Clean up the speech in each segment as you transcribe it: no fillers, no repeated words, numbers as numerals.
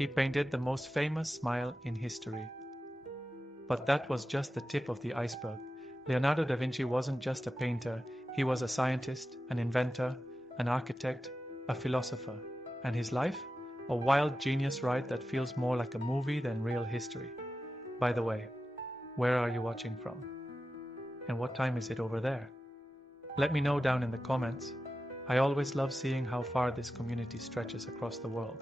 He painted the most famous smile in history. But that was just the tip of the iceberg. Leonardo da Vinci wasn't just a painter, he was a scientist, an inventor, an architect, a philosopher. And his life? A wild genius ride that feels more like a movie than real history. By the way, where are you watching from? And what time is it over there? Let me know down in the comments. I always love seeing how far this community stretches across the world.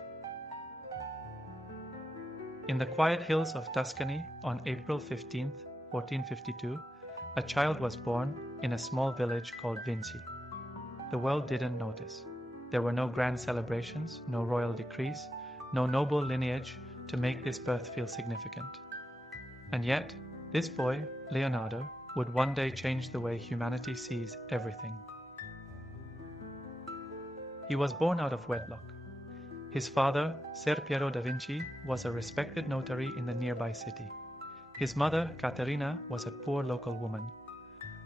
In the quiet hills of Tuscany on April 15th, 1452, a child was born in a small village called Vinci. The world didn't notice. There were no grand celebrations, no royal decrees, no noble lineage to make this birth feel significant. And yet, this boy, Leonardo, would one day change the way humanity sees everything. He was born out of wedlock. His father, Ser Piero da Vinci, was a respected notary in the nearby city. His mother, Caterina, was a poor local woman,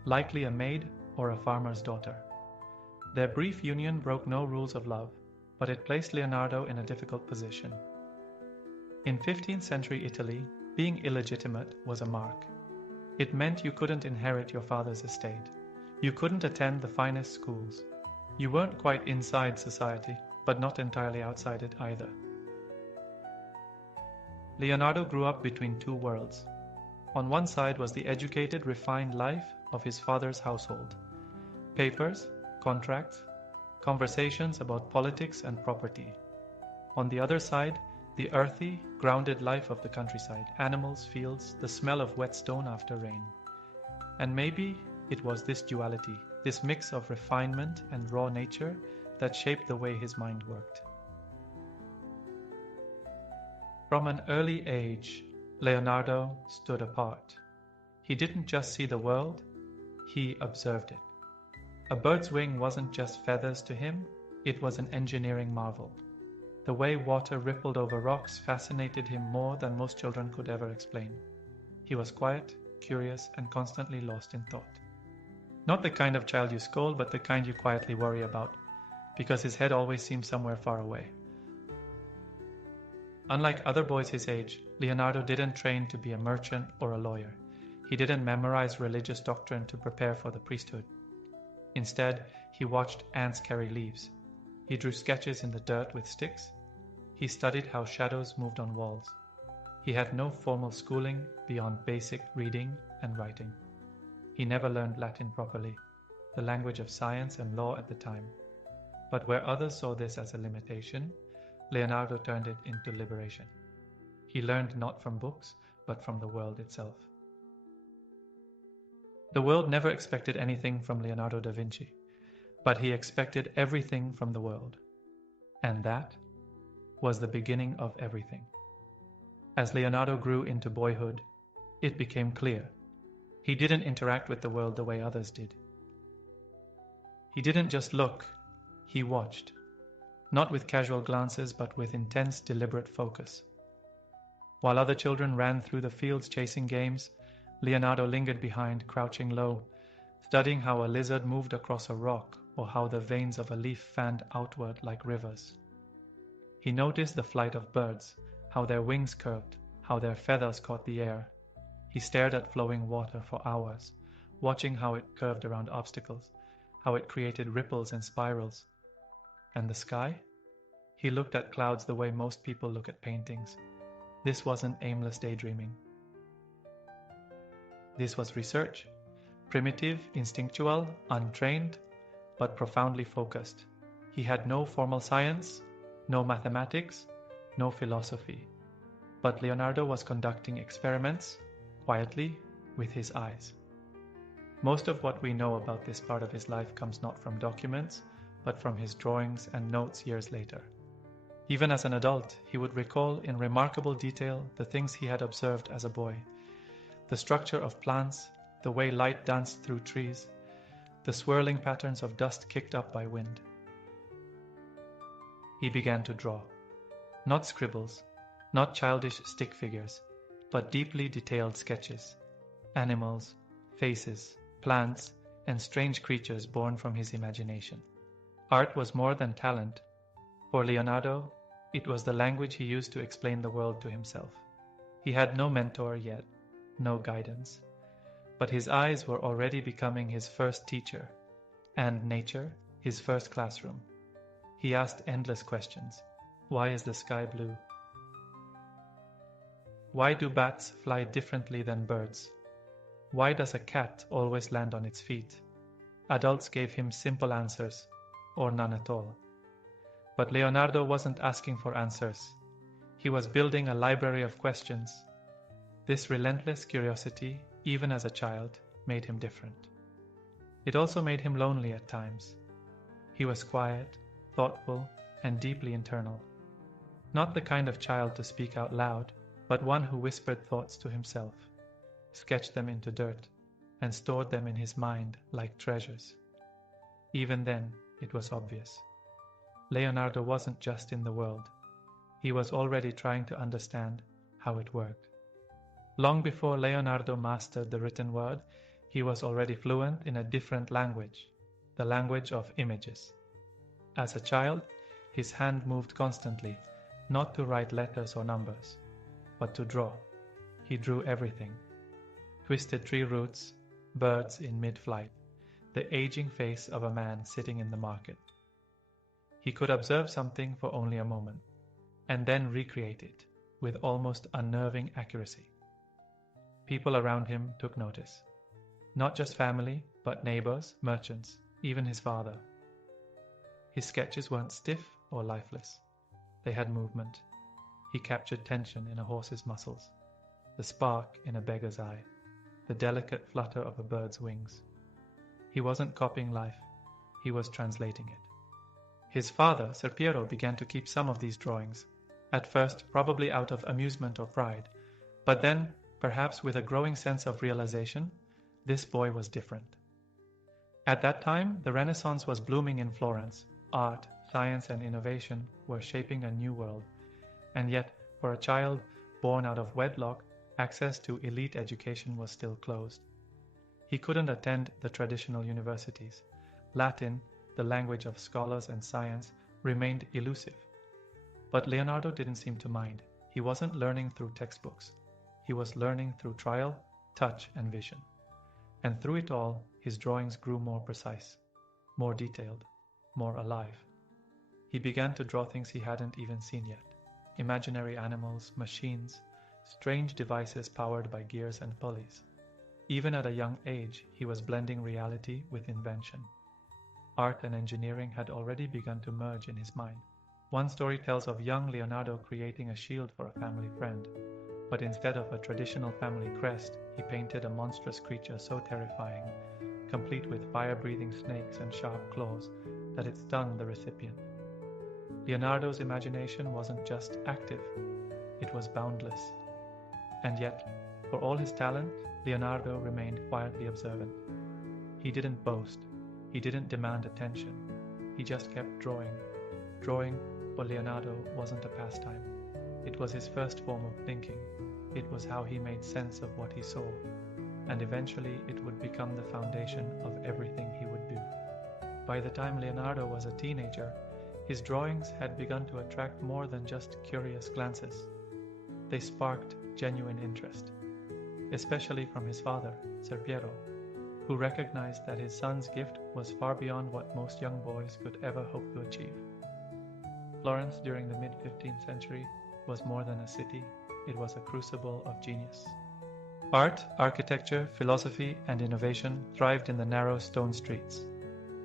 likely a maid or a farmer's daughter. Their brief union broke no rules of love, but it placed Leonardo in a difficult position. In 15th century Italy, being illegitimate was a mark. It meant you couldn't inherit your father's estate. You couldn't attend the finest schools. You weren't quite inside society, but not entirely outside it either. Leonardo grew up between two worlds. On one side was the educated, refined life of his father's household. Papers, contracts, conversations about politics and property. On the other side, the earthy, grounded life of the countryside, animals, fields, the smell of wet stone after rain. And maybe it was this duality, this mix of refinement and raw nature, that shaped the way his mind worked. From an early age, Leonardo stood apart. He didn't just see the world, he observed it. A bird's wing wasn't just feathers to him, it was an engineering marvel. The way water rippled over rocks fascinated him more than most children could ever explain. He was quiet, curious, and constantly lost in thought. Not the kind of child you scold, but the kind you quietly worry about, because his head always seemed somewhere far away. Unlike other boys his age, Leonardo didn't train to be a merchant or a lawyer. He didn't memorize religious doctrine to prepare for the priesthood. Instead, he watched ants carry leaves. He drew sketches in the dirt with sticks. He studied how shadows moved on walls. He had no formal schooling beyond basic reading and writing. He never learned Latin properly, the language of science and law at the time. But where others saw this as a limitation, Leonardo turned it into liberation. He learned not from books, but from the world itself. The world never expected anything from Leonardo da Vinci, but he expected everything from the world. And that was the beginning of everything. As Leonardo grew into boyhood, it became clear. He didn't interact with the world the way others did. He didn't just look, he watched. Not with casual glances, but with intense, deliberate focus. While other children ran through the fields chasing games, Leonardo lingered behind, crouching low, studying how a lizard moved across a rock or how the veins of a leaf fanned outward like rivers. He noticed the flight of birds, how their wings curved, how their feathers caught the air. He stared at flowing water for hours, watching how it curved around obstacles, how it created ripples and spirals. And the sky? He looked at clouds the way most people look at paintings. This wasn't aimless daydreaming. This was research, primitive, instinctual, untrained, but profoundly focused. He had no formal science, no mathematics, no philosophy. But Leonardo was conducting experiments, quietly, with his eyes. Most of what we know about this part of his life comes not from documents, but from his drawings and notes years later. Even as an adult, he would recall in remarkable detail the things he had observed as a boy. The structure of plants, the way light danced through trees, the swirling patterns of dust kicked up by wind. He began to draw. Not scribbles, not childish stick figures, but deeply detailed sketches. Animals, faces, plants, and strange creatures born from his imagination. Art was more than talent. For Leonardo, It was the language he used to explain the world to himself. He had no mentor yet, no guidance, but his eyes were already becoming his first teacher, and nature his first classroom. He asked endless questions. Why is the sky blue? Why do bats fly differently than birds? Why does a cat always land on its feet? Adults gave him simple answers, or none at all. But Leonardo wasn't asking for answers. He was building a library of questions. This relentless curiosity, even as a child, made him different. It also made him lonely at times. He was quiet, thoughtful, and deeply internal. Not the kind of child to speak out loud, but one who whispered thoughts to himself, sketched them into dirt, and stored them in his mind like treasures. Even then, it was obvious. Leonardo wasn't just in the world. He was already trying to understand how it worked. Long before Leonardo mastered the written word, he was already fluent in a different language, the language of images. As a child, his hand moved constantly, not to write letters or numbers, but to draw. He drew everything. Twisted tree roots, birds in mid-flight, the aging face of a man sitting in the market. He could observe something for only a moment, and then recreate it with almost unnerving accuracy. People around him took notice. Not just family, but neighbors, merchants, even his father. His sketches weren't stiff or lifeless. They had movement. He captured tension in a horse's muscles, the spark in a beggar's eye, the delicate flutter of a bird's wings. He wasn't copying life, he was translating it. His father, Ser Piero, began to keep some of these drawings, at first probably out of amusement or pride, but then, perhaps with a growing sense of realization, this boy was different. At that time, the Renaissance was blooming in Florence. Art, science, and innovation were shaping a new world, and yet, for a child born out of wedlock, access to elite education was still closed. He couldn't attend the traditional universities. Latin, the language of scholars and science, remained elusive. But Leonardo didn't seem to mind. He wasn't learning through textbooks. He was learning through trial, touch, and vision. And through it all, his drawings grew more precise, more detailed, more alive. He began to draw things he hadn't even seen yet. Imaginary animals, machines, strange devices powered by gears and pulleys. Even at a young age, he was blending reality with invention. Art and engineering had already begun to merge in his mind. One story tells of young Leonardo creating a shield for a family friend, but instead of a traditional family crest, he painted a monstrous creature so terrifying, complete with fire-breathing snakes and sharp claws, that it stung the recipient. Leonardo's imagination wasn't just active, it was boundless. And yet, for all his talent, Leonardo remained quietly observant. He didn't boast, he didn't demand attention, he just kept drawing. Drawing, for Leonardo, wasn't a pastime. It was his first form of thinking. It was how he made sense of what he saw, and eventually it would become the foundation of everything he would do. By the time Leonardo was a teenager, his drawings had begun to attract more than just curious glances. They sparked genuine interest, especially from his father, Ser Piero, who recognized that his son's gift was far beyond what most young boys could ever hope to achieve. Florence during the mid-15th century was more than a city, it was a crucible of genius. Art, architecture, philosophy, and innovation thrived in the narrow stone streets.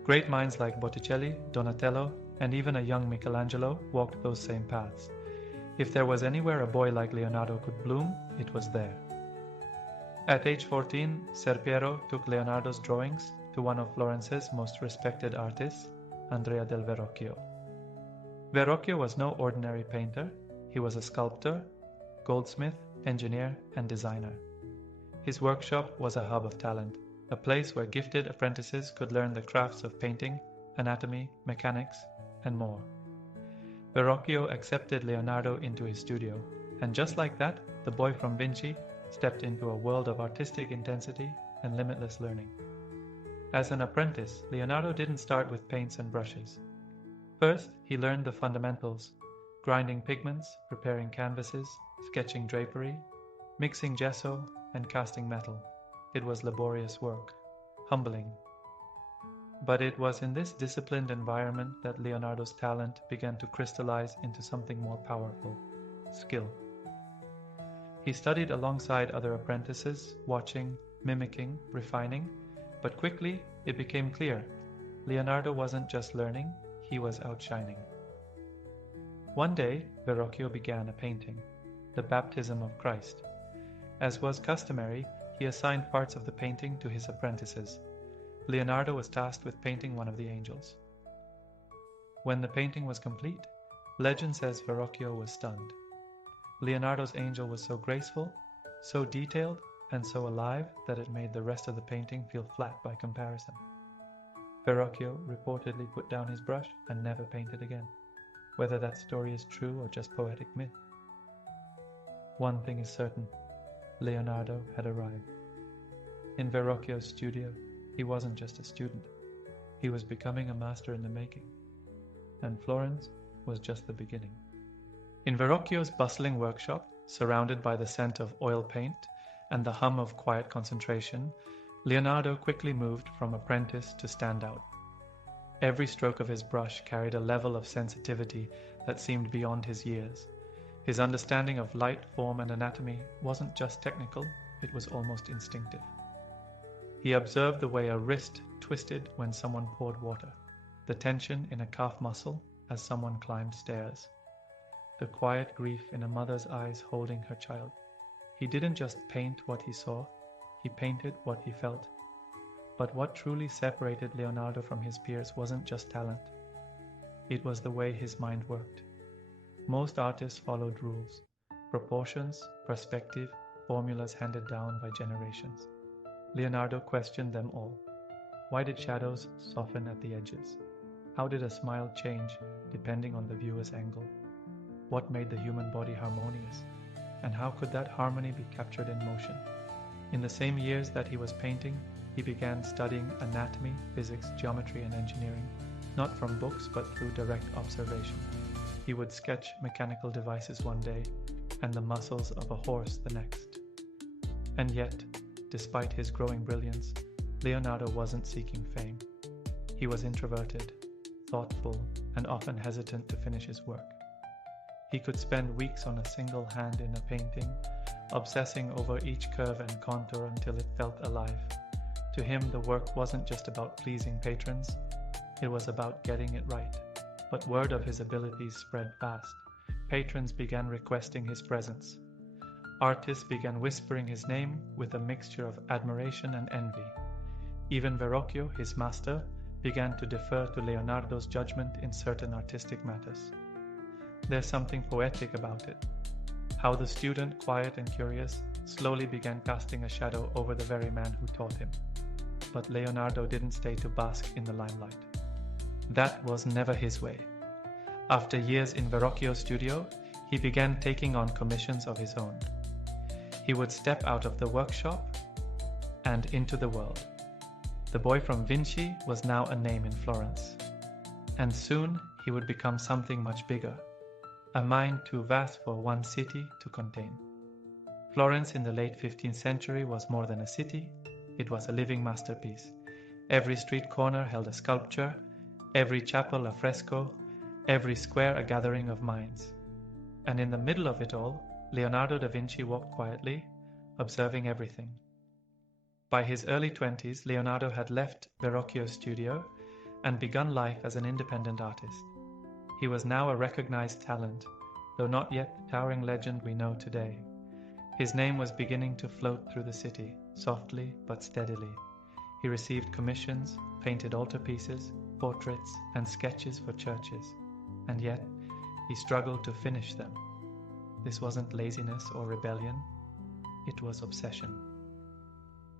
Great minds like Botticelli, Donatello, and even a young Michelangelo walked those same paths. If there was anywhere a boy like Leonardo could bloom, it was there. At age 14, Ser Piero took Leonardo's drawings to one of Florence's most respected artists, Andrea del Verrocchio. Verrocchio was no ordinary painter. He was a sculptor, goldsmith, engineer, and designer. His workshop was a hub of talent, a place where gifted apprentices could learn the crafts of painting, anatomy, mechanics, and more. Verrocchio accepted Leonardo into his studio, and just like that, the boy from Vinci stepped into a world of artistic intensity and limitless learning. As an apprentice, Leonardo didn't start with paints and brushes. First, he learned the fundamentals: grinding pigments, preparing canvases, sketching drapery, mixing gesso, and casting metal. It was laborious work, humbling. But it was in this disciplined environment that Leonardo's talent began to crystallize into something more powerful: skill. He studied alongside other apprentices, watching, mimicking, refining, but quickly it became clear Leonardo wasn't just learning, he was outshining. One day, Verrocchio began a painting, the Baptism of Christ. As was customary, he assigned parts of the painting to his apprentices. Leonardo was tasked with painting one of the angels. When the painting was complete, legend says Verrocchio was stunned. Leonardo's angel was so graceful, so detailed, and so alive that it made the rest of the painting feel flat by comparison. Verrocchio reportedly put down his brush and never painted again, whether that story is true or just poetic myth. One thing is certain, Leonardo had arrived. In Verrocchio's studio, he wasn't just a student, he was becoming a master in the making. And Florence was just the beginning. In Verrocchio's bustling workshop, surrounded by the scent of oil paint and the hum of quiet concentration, Leonardo quickly moved from apprentice to standout. Every stroke of his brush carried a level of sensitivity that seemed beyond his years. His understanding of light, form, and anatomy wasn't just technical, it was almost instinctive. He observed the way a wrist twisted when someone poured water, the tension in a calf muscle as someone climbed stairs, the quiet grief in a mother's eyes holding her child. He didn't just paint what he saw, he painted what he felt. But what truly separated Leonardo from his peers wasn't just talent. It was the way his mind worked. Most artists followed rules, proportions, perspective, formulas handed down by generations. Leonardo questioned them all. Why did shadows soften at the edges? How did a smile change depending on the viewer's angle? What made the human body harmonious? And how could that harmony be captured in motion? In the same years that he was painting, he began studying anatomy, physics, geometry, and engineering, not from books but through direct observation. He would sketch mechanical devices one day and the muscles of a horse the next. And yet, despite his growing brilliance, Leonardo wasn't seeking fame. He was introverted, thoughtful, and often hesitant to finish his work. He could spend weeks on a single hand in a painting, obsessing over each curve and contour until it felt alive. To him, the work wasn't just about pleasing patrons, it was about getting it right. But word of his abilities spread fast. Patrons began requesting his presence. Artists began whispering his name with a mixture of admiration and envy. Even Verrocchio, his master, began to defer to Leonardo's judgment in certain artistic matters. There's something poetic about it. How the student, quiet and curious, slowly began casting a shadow over the very man who taught him. But Leonardo didn't stay to bask in the limelight. That was never his way. After years in Verrocchio's studio, he began taking on commissions of his own. He would step out of the workshop and into the world. The boy from Vinci was now a name in Florence. And soon he would become something much bigger, a mind too vast for one city to contain. Florence in the late 15th century was more than a city, it was a living masterpiece. Every street corner held a sculpture, every chapel a fresco, every square a gathering of minds. And in the middle of it all, Leonardo da Vinci walked quietly, observing everything. By his early 20s, Leonardo had left Verrocchio's studio and begun life as an independent artist. He was now a recognized talent, though not yet the towering legend we know today. His name was beginning to float through the city, softly but steadily. He received commissions, painted altarpieces, portraits, and sketches for churches, and yet he struggled to finish them. This wasn't laziness or rebellion, it was obsession.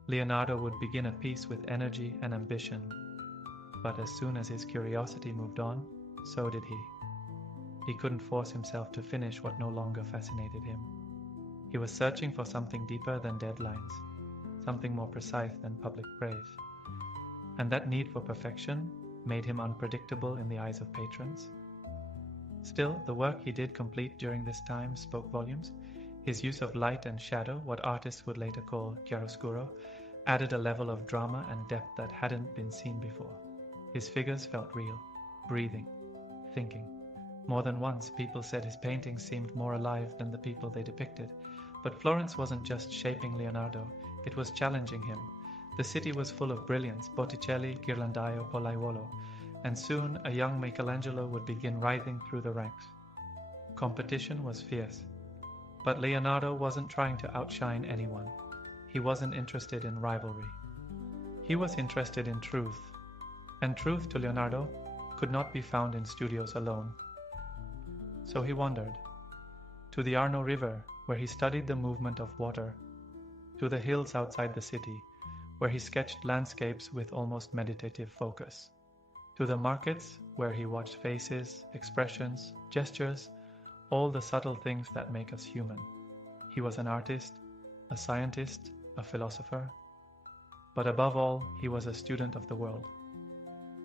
Leonardo would begin a piece with energy and ambition, but as soon as his curiosity moved on, so did he. He couldn't force himself to finish what no longer fascinated him. He was searching for something deeper than deadlines, something more precise than public praise. And that need for perfection made him unpredictable in the eyes of patrons. Still, the work he did complete during this time spoke volumes. His use of light and shadow, what artists would later call chiaroscuro, added a level of drama and depth that hadn't been seen before. His figures felt real, breathing, thinking. More than once, people said his paintings seemed more alive than the people they depicted. But Florence wasn't just shaping Leonardo, it was challenging him. The city was full of brilliance, Botticelli, Ghirlandaio, Pollaiuolo, and soon a young Michelangelo would begin rising through the ranks. Competition was fierce. But Leonardo wasn't trying to outshine anyone. He wasn't interested in rivalry. He was interested in truth. And truth to Leonardo could not be found in studios alone. So he wandered to the Arno River, where he studied the movement of water, to the hills outside the city, where he sketched landscapes with almost meditative focus, to the markets, where he watched faces, expressions, gestures, all the subtle things that make us human. He was an artist, a scientist, a philosopher, but above all, he was a student of the world.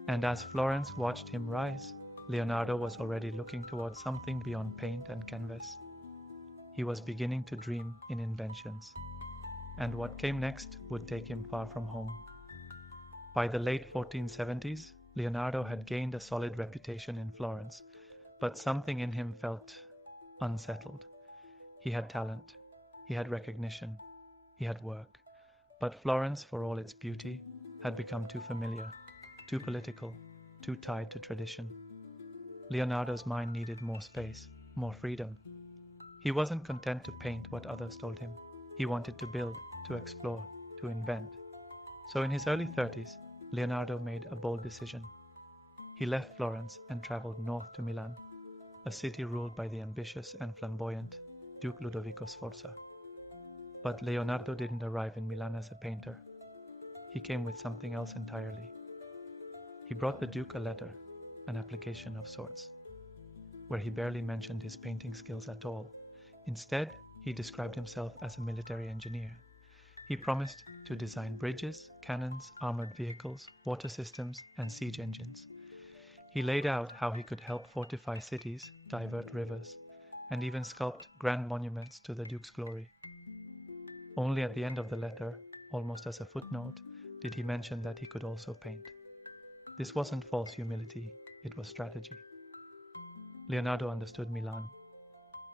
And as Florence watched him rise, Leonardo was already looking towards something beyond paint and canvas. He was beginning to dream in inventions, and what came next would take him far from home. By the late 1470s, Leonardo had gained a solid reputation in Florence, but something in him felt unsettled. He had talent, he had recognition, he had work, but Florence, for all its beauty, had become too familiar, too political, too tied to tradition. Leonardo's mind needed more space, more freedom. He wasn't content to paint what others told him. He wanted to build, to explore, to invent. So in his early 30s, Leonardo made a bold decision. He left Florence and traveled north to Milan, a city ruled by the ambitious and flamboyant Duke Ludovico Sforza. But Leonardo didn't arrive in Milan as a painter. He came with something else entirely. He brought the Duke a letter, an application of sorts, where he barely mentioned his painting skills at all. Instead, he described himself as a military engineer. He promised to design bridges, cannons, armored vehicles, water systems, and siege engines. He laid out how he could help fortify cities, divert rivers, and even sculpt grand monuments to the Duke's glory. Only at the end of the letter, almost as a footnote, did he mention that he could also paint. This wasn't false humility, it was strategy. Leonardo understood Milan,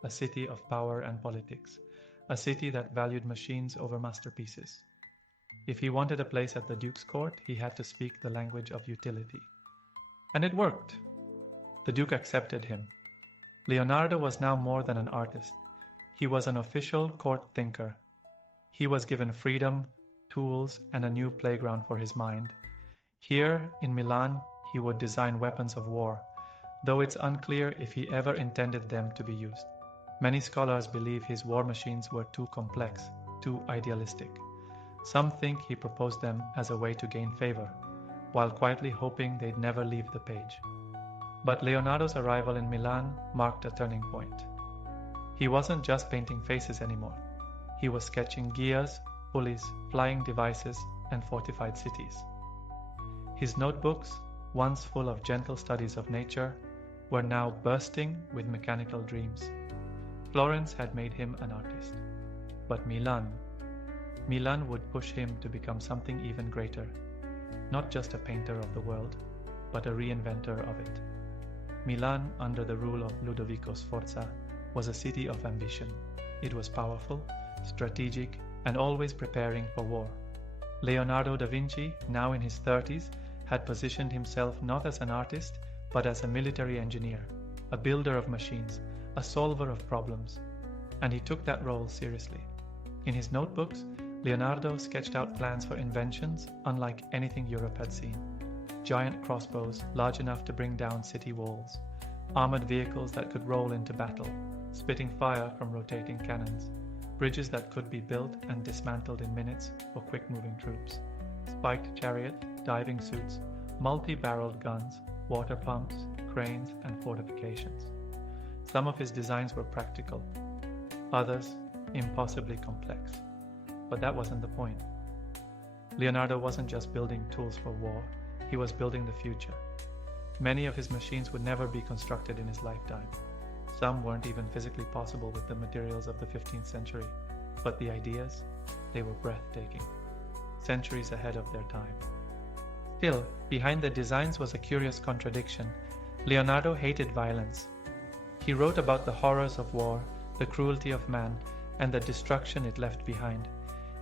a city of power and politics, a city that valued machines over masterpieces. If he wanted a place at the Duke's court, he had to speak the language of utility. And it worked. The Duke accepted him. Leonardo was now more than an artist. He was an official court thinker. He was given freedom, tools, and a new playground for his mind. Here, in Milan, he would design weapons of war, though it's unclear if he ever intended them to be used. Many scholars believe his war machines were too complex, too idealistic. Some think he proposed them as a way to gain favor, while quietly hoping they'd never leave the page. But Leonardo's arrival in Milan marked a turning point. He wasn't just painting faces anymore. He was sketching gears, pulleys, flying devices, and fortified cities. His notebooks, once full of gentle studies of nature, were now bursting with mechanical dreams. Florence had made him an artist. But Milan would push him to become something even greater. Not just a painter of the world, but a reinventor of it. Milan, under the rule of Ludovico Sforza, was a city of ambition. It was powerful, strategic, and always preparing for war. Leonardo da Vinci, now in his 30s, had positioned himself not as an artist, but as a military engineer, a builder of machines, a solver of problems. And he took that role seriously. In his notebooks, Leonardo sketched out plans for inventions unlike anything Europe had seen. Giant crossbows large enough to bring down city walls, armored vehicles that could roll into battle, spitting fire from rotating cannons, bridges that could be built and dismantled in minutes for quick-moving troops, spiked chariot, diving suits, multi-barreled guns, water pumps, cranes, and fortifications. Some of his designs were practical, others impossibly complex. But that wasn't the point. Leonardo wasn't just building tools for war, he was building the future. Many of his machines would never be constructed in his lifetime. Some weren't even physically possible with the materials of the 15th century, but the ideas, they were breathtaking, centuries ahead of their time. Still, behind the designs was a curious contradiction. Leonardo hated violence. He wrote about the horrors of war, the cruelty of man, and the destruction it left behind.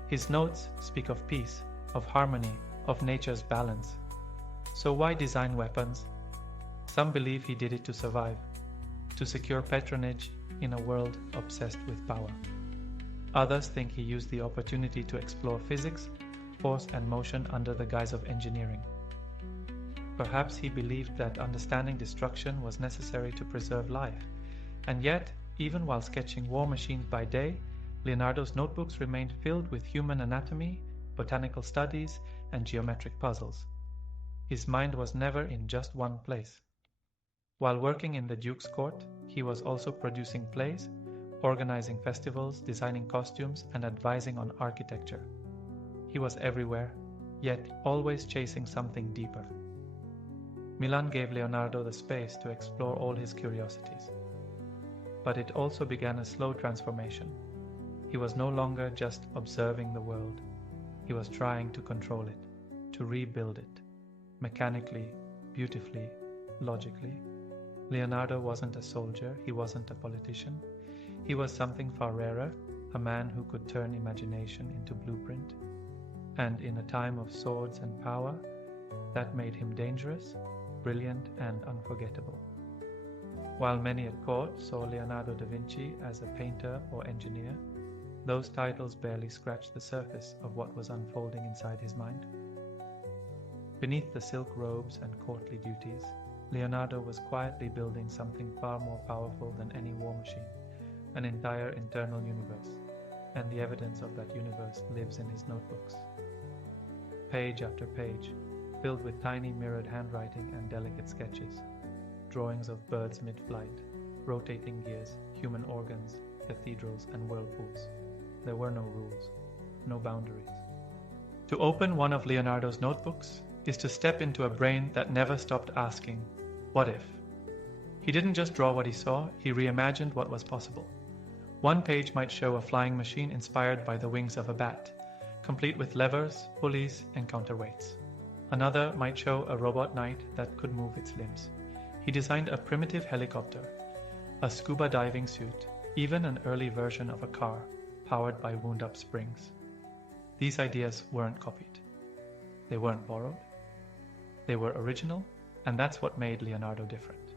His notes speak of peace, of harmony, of nature's balance. So why design weapons? Some believe he did it to survive, to secure patronage in a world obsessed with power. Others think he used the opportunity to explore physics, force and motion under the guise of engineering. Perhaps he believed that understanding destruction was necessary to preserve life. And yet, even while sketching war machines by day, Leonardo's notebooks remained filled with human anatomy, botanical studies, and geometric puzzles. His mind was never in just one place. While working in the Duke's court, he was also producing plays, organizing festivals, designing costumes, and advising on architecture. He was everywhere, yet always chasing something deeper. Milan gave Leonardo the space to explore all his curiosities. But it also began a slow transformation. He was no longer just observing the world. He was trying to control it, to rebuild it, mechanically, beautifully, logically. Leonardo wasn't a soldier, he wasn't a politician. He was something far rarer, a man who could turn imagination into blueprint. And in a time of swords and power, that made him dangerous, brilliant, and unforgettable. While many at court saw Leonardo da Vinci as a painter or engineer, those titles barely scratched the surface of what was unfolding inside his mind. Beneath the silk robes and courtly duties, Leonardo was quietly building something far more powerful than any war machine, an entire internal universe, and the evidence of that universe lives in his notebooks. Page after page, filled with tiny mirrored handwriting and delicate sketches, drawings of birds mid-flight, rotating gears, human organs, cathedrals, and whirlpools. There were no rules, no boundaries. To open one of Leonardo's notebooks is to step into a brain that never stopped asking, what if? He didn't just draw what he saw, he reimagined what was possible. One page might show a flying machine inspired by the wings of a bat, complete with levers, pulleys, and counterweights. Another might show a robot knight that could move its limbs. He designed a primitive helicopter, a scuba diving suit, even an early version of a car powered by wound-up springs. These ideas weren't copied. They weren't borrowed. They were original, and that's what made Leonardo different.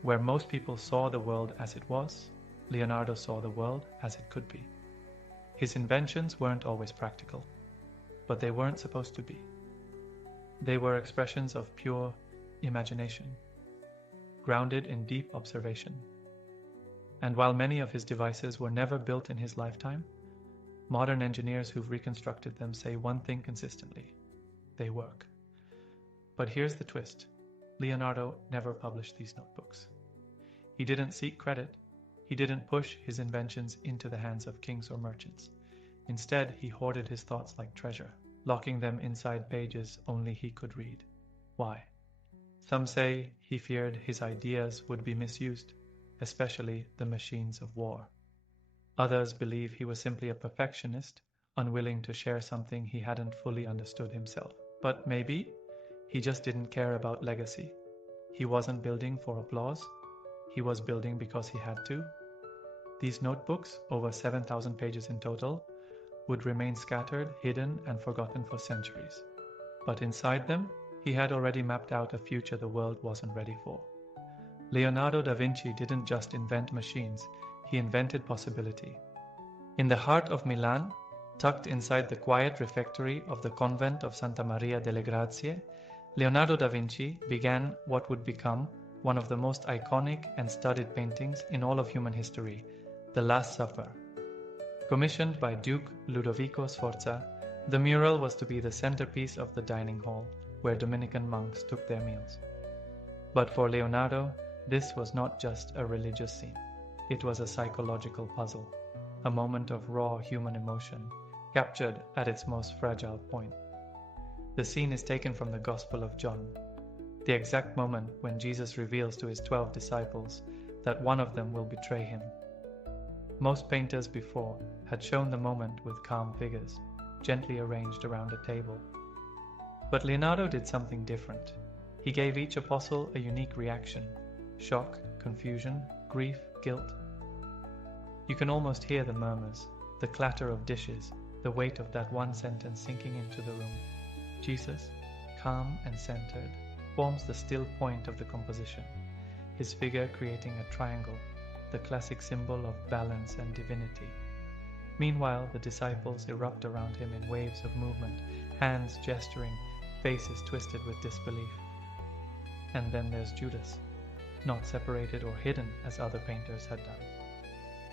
Where most people saw the world as it was, Leonardo saw the world as it could be. His inventions weren't always practical, but they weren't supposed to be. They were expressions of pure imagination, grounded in deep observation. And while many of his devices were never built in his lifetime, modern engineers who've reconstructed them say one thing consistently: they work. But here's the twist. Leonardo never published these notebooks. He didn't seek credit. He didn't push his inventions into the hands of kings or merchants. Instead, he hoarded his thoughts like treasure, locking them inside pages only he could read. Why? Some say he feared his ideas would be misused, especially the machines of war. Others believe he was simply a perfectionist, unwilling to share something he hadn't fully understood himself. But maybe he just didn't care about legacy. He wasn't building for applause. He was building because he had to. These notebooks, over 7,000 pages in total, would remain scattered, hidden, and forgotten for centuries. But inside them, he had already mapped out a future the world wasn't ready for. Leonardo da Vinci didn't just invent machines, he invented possibility. In the heart of Milan, tucked inside the quiet refectory of the convent of Santa Maria delle Grazie, Leonardo da Vinci began what would become one of the most iconic and studied paintings in all of human history, The Last Supper. Commissioned by Duke Ludovico Sforza, the mural was to be the centerpiece of the dining hall, where Dominican monks took their meals. But for Leonardo, this was not just a religious scene. It was a psychological puzzle, a moment of raw human emotion, captured at its most fragile point. The scene is taken from the Gospel of John. the exact moment when Jesus reveals to his 12 disciples that one of them will betray him. Most painters before had shown the moment with calm figures, gently arranged around a table. But Leonardo did something different. He gave each apostle a unique reaction: shock, confusion, grief, guilt. You can almost hear the murmurs, the clatter of dishes, the weight of that one sentence sinking into the room. Jesus, calm and centered, forms the still point of the composition, his figure creating a triangle, the classic symbol of balance and divinity. Meanwhile, the disciples erupt around him in waves of movement, hands gesturing, faces twisted with disbelief. And then there's Judas, not separated or hidden as other painters had done.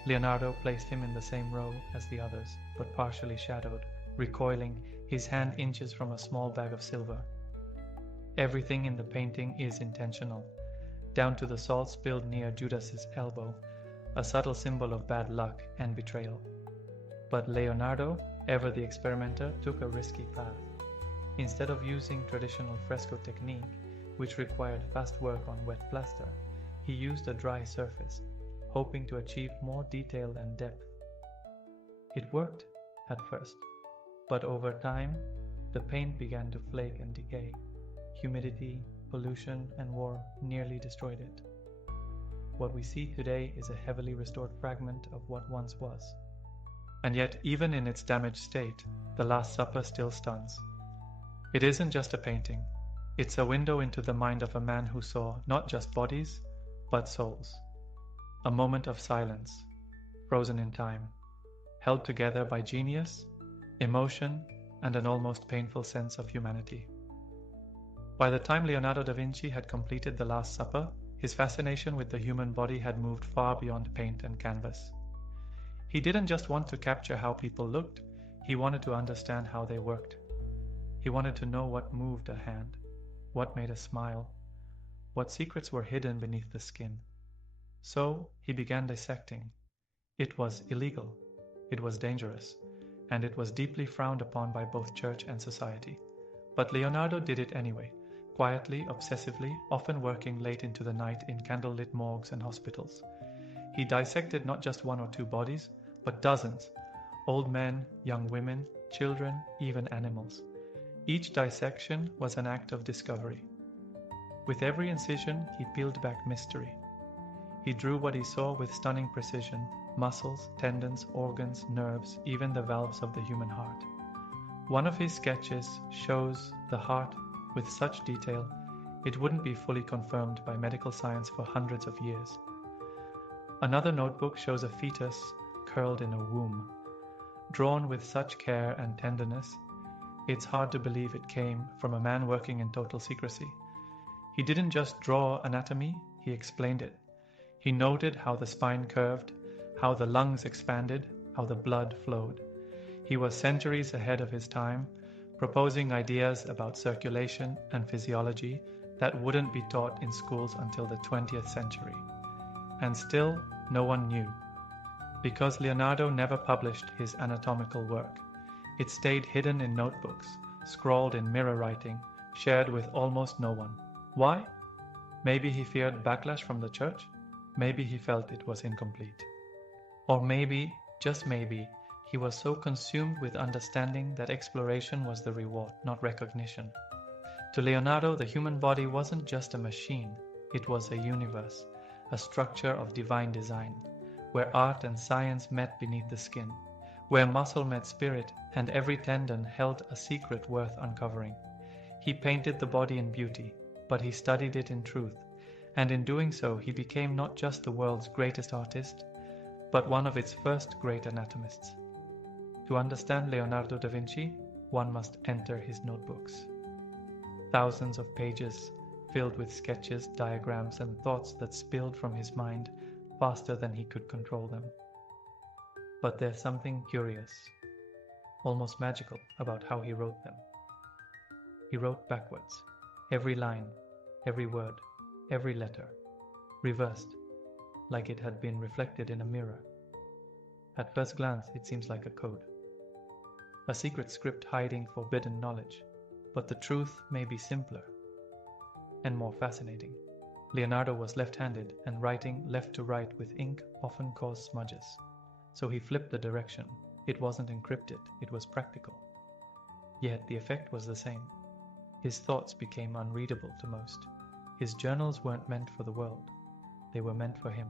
Leonardo placed him in the same row as the others, but partially shadowed, recoiling, his hand inches from a small bag of silver. Everything in the painting is intentional, down to the salt spilled near Judas's elbow, a subtle symbol of bad luck and betrayal. But Leonardo, ever the experimenter, took a risky path. Instead of using traditional fresco technique, which required fast work on wet plaster, he used a dry surface, hoping to achieve more detail and depth. It worked at first, but over time, the paint began to flake and decay. Humidity, pollution, and war nearly destroyed it. What we see today is a heavily restored fragment of what once was. And yet, even in its damaged state, the Last Supper still stuns. It isn't just a painting. It's a window into the mind of a man who saw not just bodies, but souls. A moment of silence, frozen in time, held together by genius, emotion, and an almost painful sense of humanity. By the time Leonardo da Vinci had completed the Last Supper, his fascination with the human body had moved far beyond paint and canvas. He didn't just want to capture how people looked, he wanted to understand how they worked. He wanted to know what moved a hand, what made a smile, what secrets were hidden beneath the skin. So he began dissecting. It was illegal, it was dangerous, and it was deeply frowned upon by both church and society. But Leonardo did it anyway, quietly, obsessively, often working late into the night in candlelit morgues and hospitals. He dissected not just one or two bodies, but dozens: old men, young women, children, even animals. Each dissection was an act of discovery. With every incision, he peeled back mystery. He drew what he saw with stunning precision: muscles, tendons, organs, nerves, even the valves of the human heart. One of his sketches shows the heart with such detail, it wouldn't be fully confirmed by medical science for hundreds of years. Another notebook shows a fetus curled in a womb. Drawn with such care and tenderness, it's hard to believe it came from a man working in total secrecy. He didn't just draw anatomy, he explained it. He noted how the spine curved, how the lungs expanded, how the blood flowed. He was centuries ahead of his time, proposing ideas about circulation and physiology that wouldn't be taught in schools until the 20th century. And still, no one knew. Because Leonardo never published his anatomical work. It stayed hidden in notebooks, scrawled in mirror writing, shared with almost no one. Why? Maybe he feared backlash from the church? Maybe he felt it was incomplete. Or maybe, just maybe, he was so consumed with understanding that exploration was the reward, not recognition. To Leonardo, the human body wasn't just a machine, it was a universe, a structure of divine design, where art and science met beneath the skin, where muscle met spirit and every tendon held a secret worth uncovering. He painted the body in beauty, but he studied it in truth, and in doing so he became not just the world's greatest artist, but one of its first great anatomists. To understand Leonardo da Vinci, one must enter his notebooks. Thousands of pages filled with sketches, diagrams, and thoughts that spilled from his mind faster than he could control them. But there's something curious, almost magical, about how he wrote them. He wrote backwards, every line, every word, every letter, reversed, like it had been reflected in a mirror. At first glance, it seems like a code, a secret script hiding forbidden knowledge, but the truth may be simpler. and more fascinating. Leonardo was left-handed, and writing left to right with ink often caused smudges. So he flipped the direction. It wasn't encrypted, it was practical. Yet the effect was the same. His thoughts became unreadable to most. His journals weren't meant for the world. They were meant for him.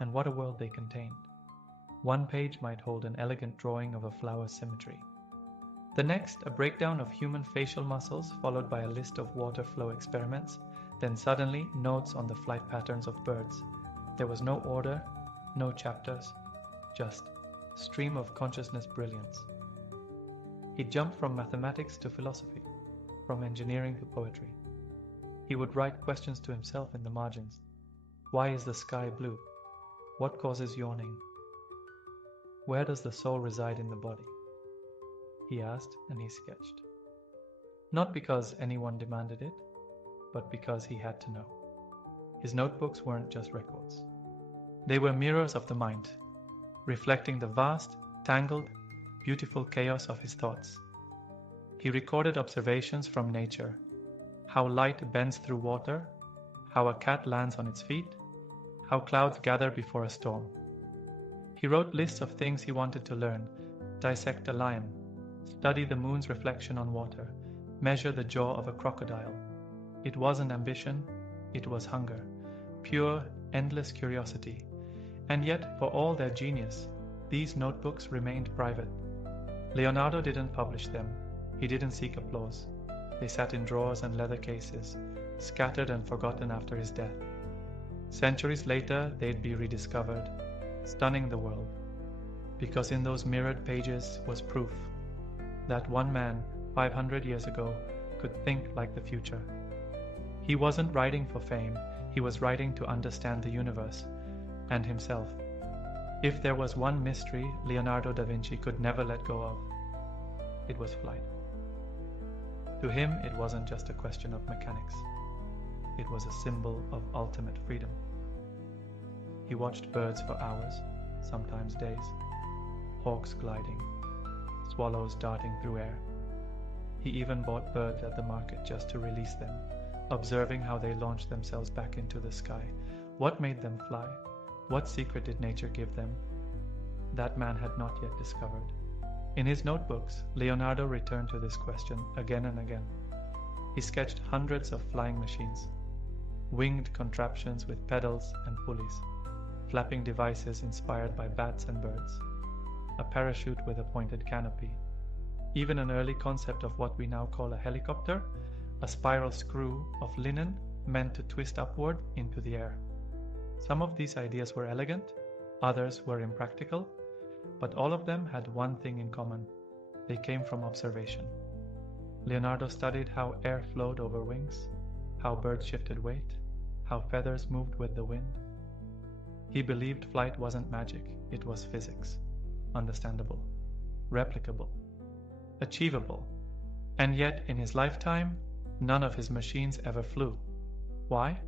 And what a world they contained. One page might hold an elegant drawing of a flower's symmetry. The next, a breakdown of human facial muscles, followed by a list of water flow experiments. Then suddenly, notes on the flight patterns of birds. There was no order, no chapters, just stream of consciousness brilliance. He jumped from mathematics to philosophy, from engineering to poetry. He would write questions to himself in the margins. Why is the sky blue? What causes yawning? Where does the soul reside in the body? He asked, and he sketched. Not because anyone demanded it, but because he had to know. His notebooks weren't just records. They were mirrors of the mind, reflecting the vast, tangled, beautiful chaos of his thoughts. He recorded observations from nature, how light bends through water, how a cat lands on its feet, how clouds gather before a storm. He wrote lists of things he wanted to learn: dissect a lion, study the moon's reflection on water, measure the jaw of a crocodile. It wasn't ambition, it was hunger, pure, endless curiosity. And yet, for all their genius, these notebooks remained private. Leonardo didn't publish them. He didn't seek applause. They sat in drawers and leather cases, scattered and forgotten after his death. Centuries later, they'd be rediscovered, stunning the world. Because in those mirrored pages was proof that one man, 500 years ago, could think like the future. He wasn't writing for fame, he was writing to understand the universe and himself. If there was one mystery Leonardo da Vinci could never let go of, it was flight. To him, it wasn't just a question of mechanics. It was a symbol of ultimate freedom. He watched birds for hours, sometimes days, hawks gliding, swallows darting through air. He even bought birds at the market just to release them, observing how they launched themselves back into the sky. What made them fly? What secret did nature give them? That man had not yet discovered. In his notebooks, Leonardo returned to this question again and again. He sketched hundreds of flying machines, winged contraptions with pedals and pulleys, flapping devices inspired by bats and birds, a parachute with a pointed canopy, even an early concept of what we now call a helicopter, a spiral screw of linen meant to twist upward into the air. Some of these ideas were elegant, others were impractical, but all of them had one thing in common. They came from observation. Leonardo studied how air flowed over wings, how birds shifted weight, how feathers moved with the wind. He believed flight wasn't magic, it was physics. Understandable, replicable, achievable. And yet, in his lifetime, none of his machines ever flew. Why?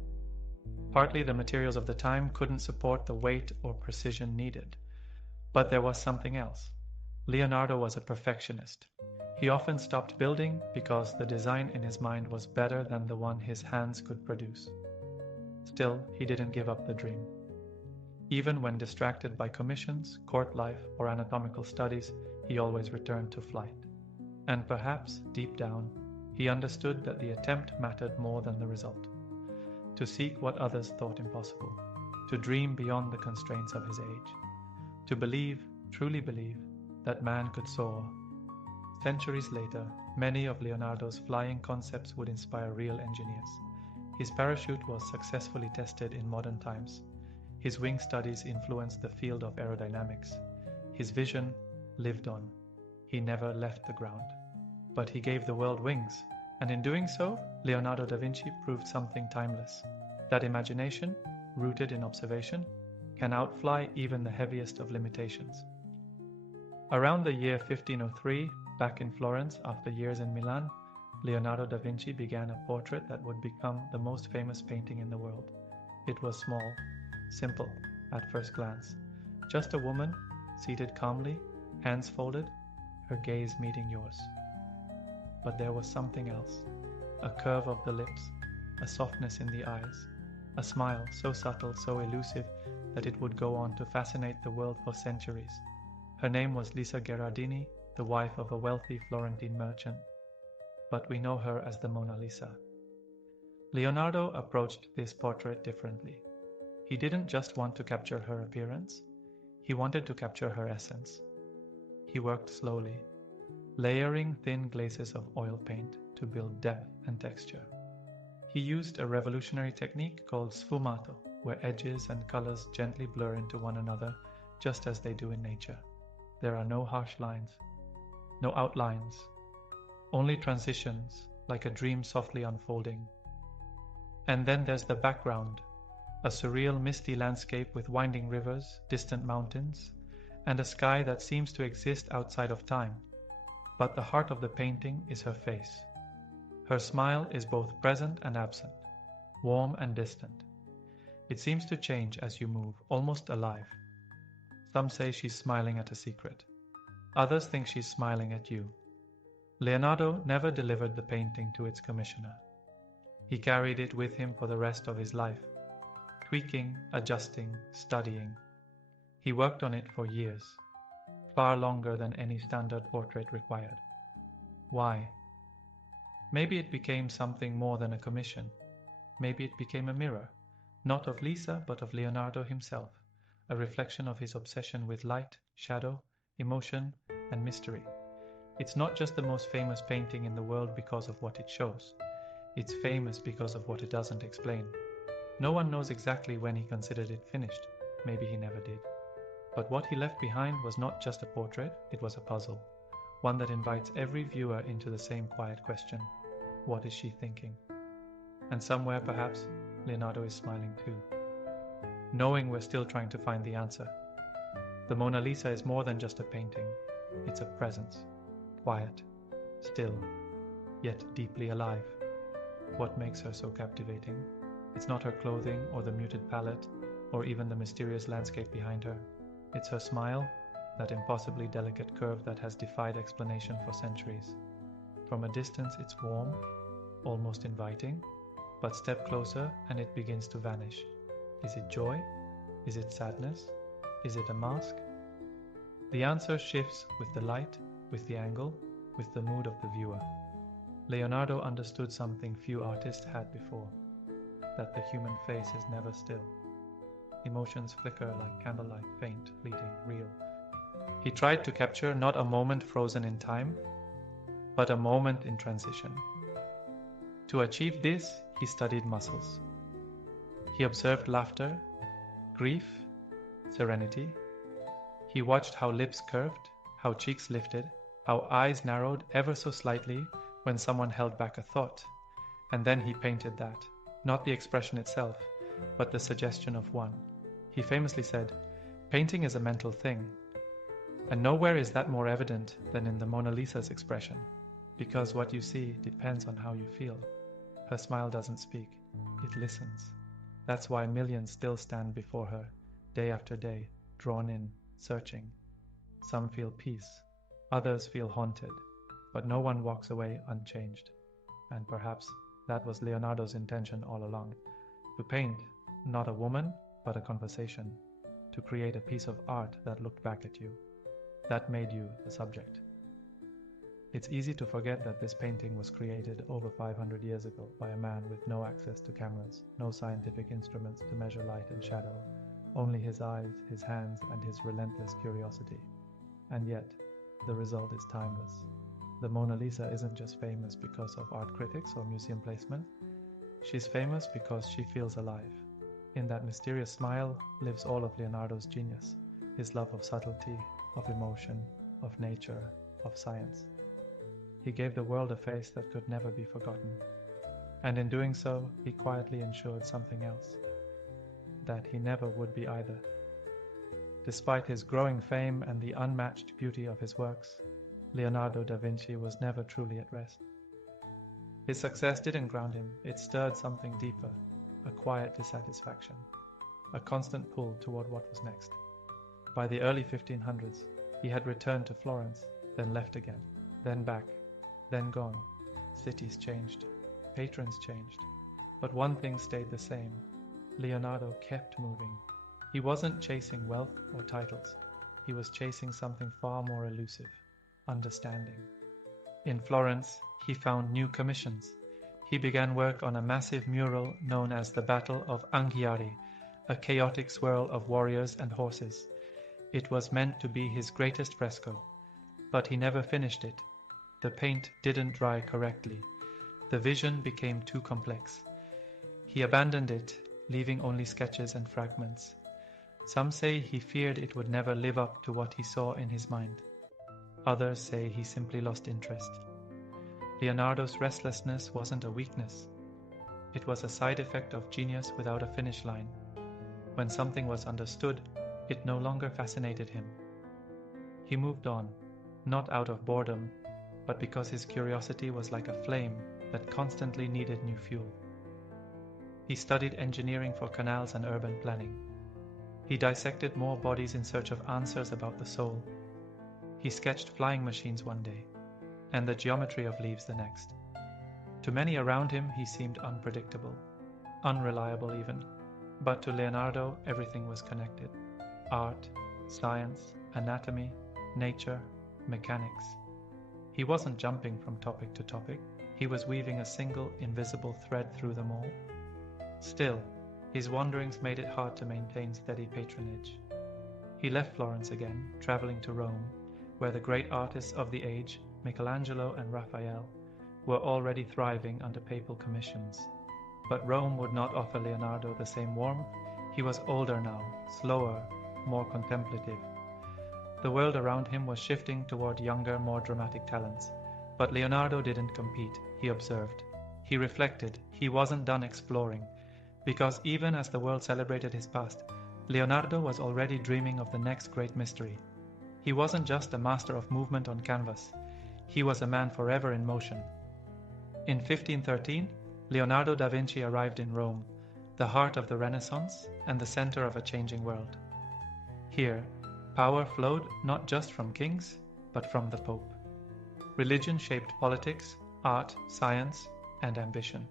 Partly the materials of the time couldn't support the weight or precision needed. But there was something else. Leonardo was a perfectionist. He often stopped building because the design in his mind was better than the one his hands could produce. Still, he didn't give up the dream. Even when distracted by commissions, court life, or anatomical studies, he always returned to flight. And perhaps, deep down, he understood that the attempt mattered more than the result. To seek what others thought impossible, to dream beyond the constraints of his age, to believe, truly believe, that man could soar. Centuries later, many of Leonardo's flying concepts would inspire real engineers. His parachute was successfully tested in modern times. His wing studies influenced the field of aerodynamics. His vision lived on. He never left the ground. But he gave the world wings, and in doing so, Leonardo da Vinci proved something timeless. That imagination, rooted in observation, can outfly even the heaviest of limitations. Around the year 1503, back in Florence after years in Milan, Leonardo da Vinci began a portrait that would become the most famous painting in the world. It was small, simple at first glance. Just a woman, seated calmly, hands folded, her gaze meeting yours. But there was something else, a curve of the lips, a softness in the eyes, a smile so subtle, so elusive, that it would go on to fascinate the world for centuries. Her name was Lisa Gherardini, the wife of a wealthy Florentine merchant, but we know her as the Mona Lisa. Leonardo approached this portrait differently. He didn't just want to capture her appearance, he wanted to capture her essence. He worked slowly, layering thin glazes of oil paint to build depth and texture. He used a revolutionary technique called sfumato, where edges and colors gently blur into one another just as they do in nature. There are no harsh lines, no outlines, only transitions, like a dream softly unfolding. And then there's the background, a surreal misty landscape with winding rivers, distant mountains, and a sky that seems to exist outside of time. But the heart of the painting is her face. Her smile is both present and absent, warm and distant. It seems to change as you move, almost alive. Some say she's smiling at a secret. Others think she's smiling at you. Leonardo never delivered the painting to its commissioner. He carried it with him for the rest of his life, tweaking, adjusting, studying. He worked on it for years, far longer than any standard portrait required. Why? Maybe it became something more than a commission. Maybe it became a mirror, not of Lisa, but of Leonardo himself, a reflection of his obsession with light, shadow, emotion, and mystery. It's not just the most famous painting in the world because of what it shows. It's famous because of what it doesn't explain. No one knows exactly when he considered it finished. Maybe he never did. But what he left behind was not just a portrait, it was a puzzle. One that invites every viewer into the same quiet question. What is she thinking? And somewhere, perhaps, Leonardo is smiling too, knowing we're still trying to find the answer. The Mona Lisa is more than just a painting. It's a presence, quiet, still, yet deeply alive. What makes her so captivating? It's not her clothing or the muted palette or even the mysterious landscape behind her. It's her smile, that impossibly delicate curve that has defied explanation for centuries. From a distance it's warm, almost inviting, but step closer and it begins to vanish. Is it joy? Is it sadness? Is it a mask? The answer shifts with the light, with the angle, with the mood of the viewer. Leonardo understood something few artists had before, that the human face is never still. Emotions flicker like candlelight, faint, fleeting, real. He tried to capture not a moment frozen in time, but a moment in transition. To achieve this, he studied muscles. He observed laughter, grief, serenity. He watched how lips curved, how cheeks lifted, how eyes narrowed ever so slightly when someone held back a thought. And then he painted that, not the expression itself, but the suggestion of one. He famously said, "Painting is a mental thing." And nowhere is that more evident than in the Mona Lisa's expression, because what you see depends on how you feel. Her smile doesn't speak, it listens. That's why millions still stand before her, day after day, drawn in, searching. Some feel peace, others feel haunted, but no one walks away unchanged. And perhaps that was Leonardo's intention all along, to paint not a woman, but a conversation, to create a piece of art that looked back at you, that made you the subject. It's easy to forget that this painting was created over 500 years ago by a man with no access to cameras, no scientific instruments to measure light and shadow, only his eyes, his hands, and his relentless curiosity. And yet, the result is timeless. The Mona Lisa isn't just famous because of art critics or museum placement. She's famous because she feels alive. In that mysterious smile lives all of Leonardo's genius, his love of subtlety, of emotion, of nature, of science. He gave the world a face that could never be forgotten. And in doing so, he quietly ensured something else, that he never would be either. Despite his growing fame and the unmatched beauty of his works, Leonardo da Vinci was never truly at rest. His success didn't ground him, it stirred something deeper, a quiet dissatisfaction, a constant pull toward what was next. By the early 1500s, he had returned to Florence, then left again, then back, then gone. Cities changed, patrons changed, But one thing stayed the same. Leonardo kept moving. He wasn't chasing wealth or titles. He was chasing something far more elusive: understanding. In Florence, he found new commissions. He began work on a massive mural known as the Battle of Anghiari, a chaotic swirl of warriors and horses. It was meant to be his greatest fresco, but he never finished it. The paint didn't dry correctly. The vision became too complex. He abandoned it, leaving only sketches and fragments. Some say he feared it would never live up to what he saw in his mind. Others say he simply lost interest. Leonardo's restlessness wasn't a weakness. It was a side effect of genius without a finish line. When something was understood, it no longer fascinated him. He moved on, not out of boredom, but because his curiosity was like a flame that constantly needed new fuel. He studied engineering for canals and urban planning. He dissected more bodies in search of answers about the soul. He sketched flying machines one day, and the geometry of leaves the next. To many around him, he seemed unpredictable, unreliable even. But to Leonardo, everything was connected: art, science, anatomy, nature, mechanics. He wasn't jumping from topic to topic. He was weaving a single, invisible thread through them all. Still, his wanderings made it hard to maintain steady patronage. He left Florence again, traveling to Rome, where the great artists of the age, Michelangelo and Raphael, were already thriving under papal commissions. But Rome would not offer Leonardo the same warmth. He was older now, slower, more contemplative. The world around him was shifting toward younger, more dramatic talents. But Leonardo didn't compete, he observed. He reflected. He wasn't done exploring. Because even as the world celebrated his past, Leonardo was already dreaming of the next great mystery. He wasn't just a master of movement on canvas. He was a man forever in motion. In 1513, Leonardo da Vinci arrived in Rome, the heart of the Renaissance and the center of a changing world. Here, power flowed not just from kings, but from the Pope. Religion shaped politics, art, science, and ambition.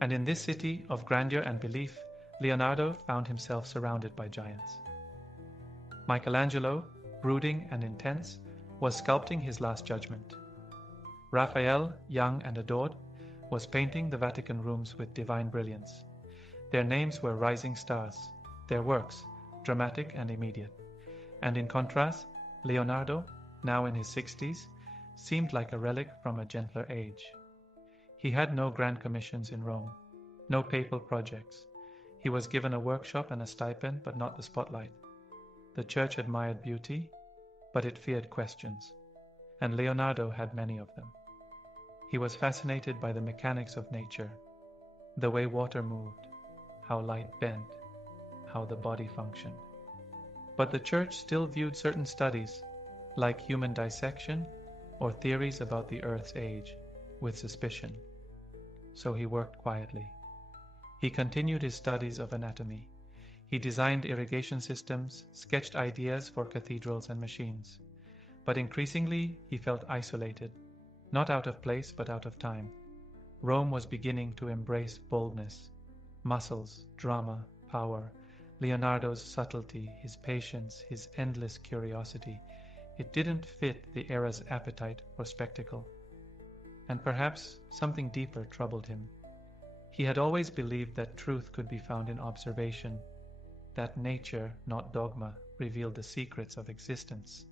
And in this city of grandeur and belief, Leonardo found himself surrounded by giants. Michelangelo, brooding and intense, was sculpting his Last Judgment. Raphael, young and adored, was painting the Vatican rooms with divine brilliance. Their names were rising stars, their works dramatic and immediate. And in contrast, Leonardo, now in his 60s, seemed like a relic from a gentler age. He had no grand commissions in Rome, no papal projects. He was given a workshop and a stipend, but not the spotlight. The church admired beauty, but it feared questions, and Leonardo had many of them. He was fascinated by the mechanics of nature, the way water moved, how light bent, how the body functioned. But the church still viewed certain studies, like human dissection or theories about the Earth's age, with suspicion. So he worked quietly. He continued his studies of anatomy. He designed irrigation systems, sketched ideas for cathedrals and machines. But increasingly, he felt isolated, not out of place but out of time. Rome was beginning to embrace boldness, muscles, drama, power, Leonardo's subtlety, his patience, his endless curiosity. It didn't fit the era's appetite for spectacle. And perhaps something deeper troubled him. He had always believed that truth could be found in observation, that nature, not dogma, revealed the secrets of existence.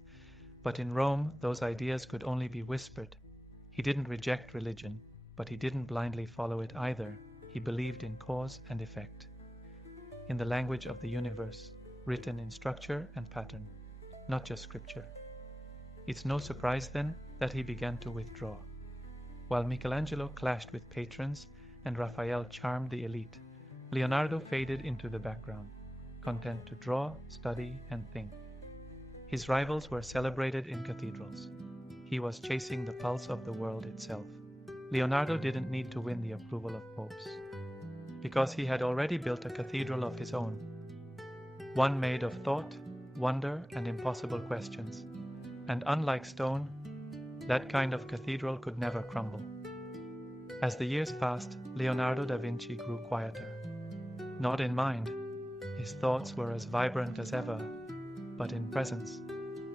But in Rome, those ideas could only be whispered. He didn't reject religion, but he didn't blindly follow it either. He believed in cause and effect, in the language of the universe, written in structure and pattern, not just scripture. It's no surprise then that he began to withdraw. While Michelangelo clashed with patrons and Raphael charmed the elite, Leonardo faded into the background, content to draw, study, and think. His rivals were celebrated in cathedrals. He was chasing the pulse of the world itself. Leonardo didn't need to win the approval of popes, because he had already built a cathedral of his own, one made of thought, wonder, and impossible questions. And unlike stone, that kind of cathedral could never crumble. As the years passed, Leonardo da Vinci grew quieter. Not in mind, his thoughts were as vibrant as ever, but in presence.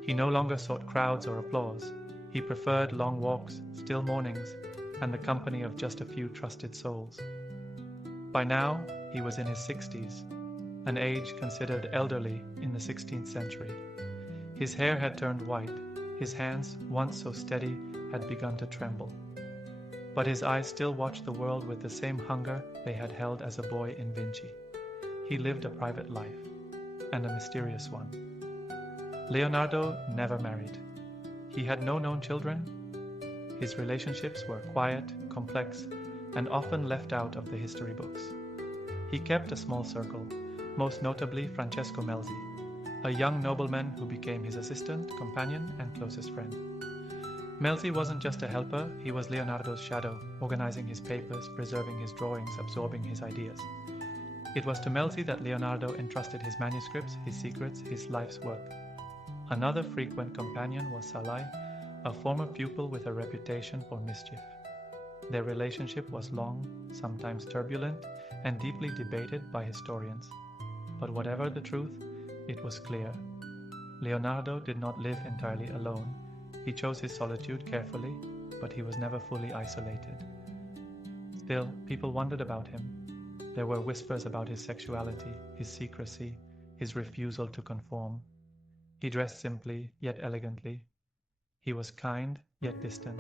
He no longer sought crowds or applause. He preferred long walks, still mornings, and the company of just a few trusted souls. By now, he was in his 60s, an age considered elderly in the 16th century. His hair had turned white, his hands, once so steady, had begun to tremble. But his eyes still watched the world with the same hunger they had held as a boy in Vinci. He lived a private life, and a mysterious one. Leonardo never married. He had no known children. His relationships were quiet, complex, and often left out of the history books. He kept a small circle, most notably Francesco Melzi, a young nobleman who became his assistant, companion, and closest friend. Melzi wasn't just a helper, he was Leonardo's shadow, organizing his papers, preserving his drawings, absorbing his ideas. It was to Melzi that Leonardo entrusted his manuscripts, his secrets, his life's work. Another frequent companion was Salai, a former pupil with a reputation for mischief. Their relationship was long, sometimes turbulent, and deeply debated by historians. But whatever the truth, it was clear. Leonardo did not live entirely alone. He chose his solitude carefully, but he was never fully isolated. Still, people wondered about him. There were whispers about his sexuality, his secrecy, his refusal to conform. He dressed simply, yet elegantly. He was kind, yet distant.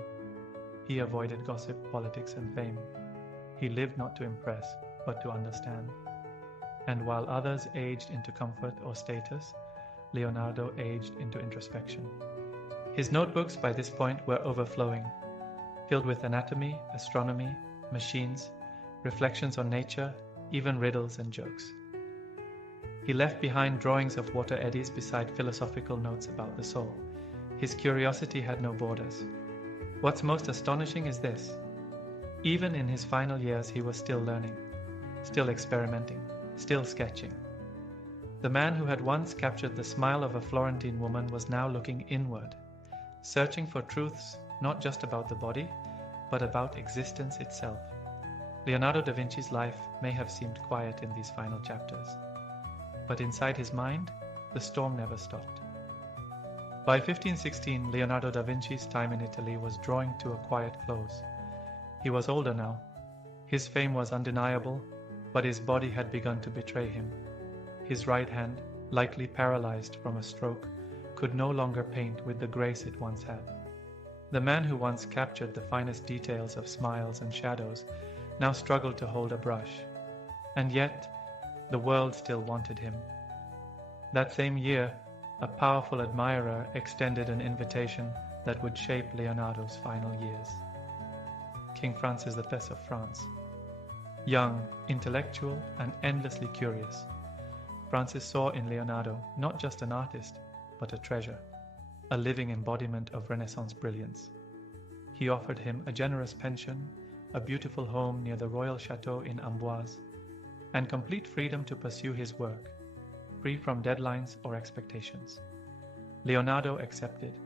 He avoided gossip, politics, and fame. He lived not to impress, but to understand. And while others aged into comfort or status, Leonardo aged into introspection. His notebooks by this point were overflowing, filled with anatomy, astronomy, machines, reflections on nature, even riddles and jokes. He left behind drawings of water eddies beside philosophical notes about the soul. His curiosity had no borders. What's most astonishing is this. Even in his final years, he was still learning, still experimenting, still sketching. The man who had once captured the smile of a Florentine woman was now looking inward, searching for truths not just about the body, but about existence itself. Leonardo da Vinci's life may have seemed quiet in these final chapters, but inside his mind, the storm never stopped. By 1516, Leonardo da Vinci's time in Italy was drawing to a quiet close. He was older now. His fame was undeniable, but his body had begun to betray him. His right hand, likely paralyzed from a stroke, could no longer paint with the grace it once had. The man who once captured the finest details of smiles and shadows now struggled to hold a brush. And yet, the world still wanted him. That same year, a powerful admirer extended an invitation that would shape Leonardo's final years. King Francis I of France. Young, intellectual, and endlessly curious, Francis saw in Leonardo not just an artist, but a treasure, a living embodiment of Renaissance brilliance. He offered him a generous pension, a beautiful home near the royal chateau in Amboise, and complete freedom to pursue his work, free from deadlines or expectations. Leonardo accepted.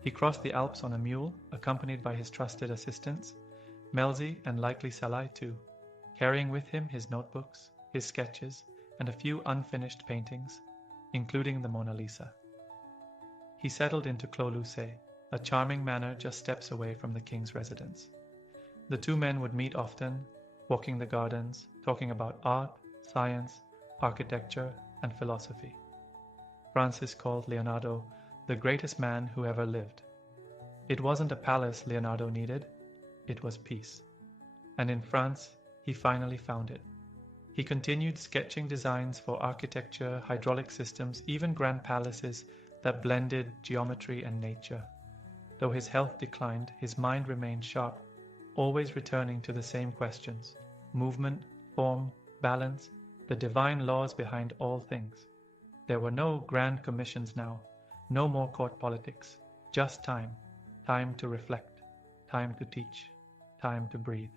He crossed the Alps on a mule, accompanied by his trusted assistants, Melzi and likely Salai too, carrying with him his notebooks, his sketches, and a few unfinished paintings, including the Mona Lisa. He settled into Clos-Lucé, a charming manor just steps away from the king's residence. The two men would meet often, walking the gardens, talking about art, science, architecture, and philosophy. Francis called Leonardo the greatest man who ever lived. It wasn't a palace Leonardo needed, it was peace. And in France, he finally found it. He continued sketching designs for architecture, hydraulic systems, even grand palaces that blended geometry and nature. Though his health declined, his mind remained sharp, always returning to the same questions: movement, form, balance, the divine laws behind all things. There were no grand commissions now, no more court politics, just time to reflect, time to teach, time to breathe.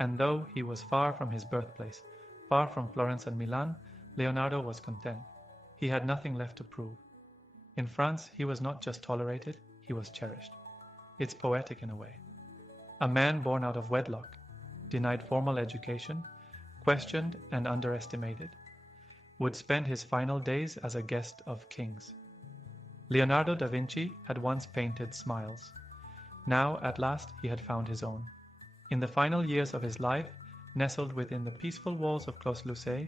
And though he was far from his birthplace, far from Florence and Milan, Leonardo was content. He had nothing left to prove. In France, he was not just tolerated, he was cherished. It's poetic in a way. A man born out of wedlock, denied formal education, questioned and underestimated, would spend his final days as a guest of kings. Leonardo da Vinci had once painted smiles. Now, at last, he had found his own. In the final years of his life, nestled within the peaceful walls of Clos Lucé,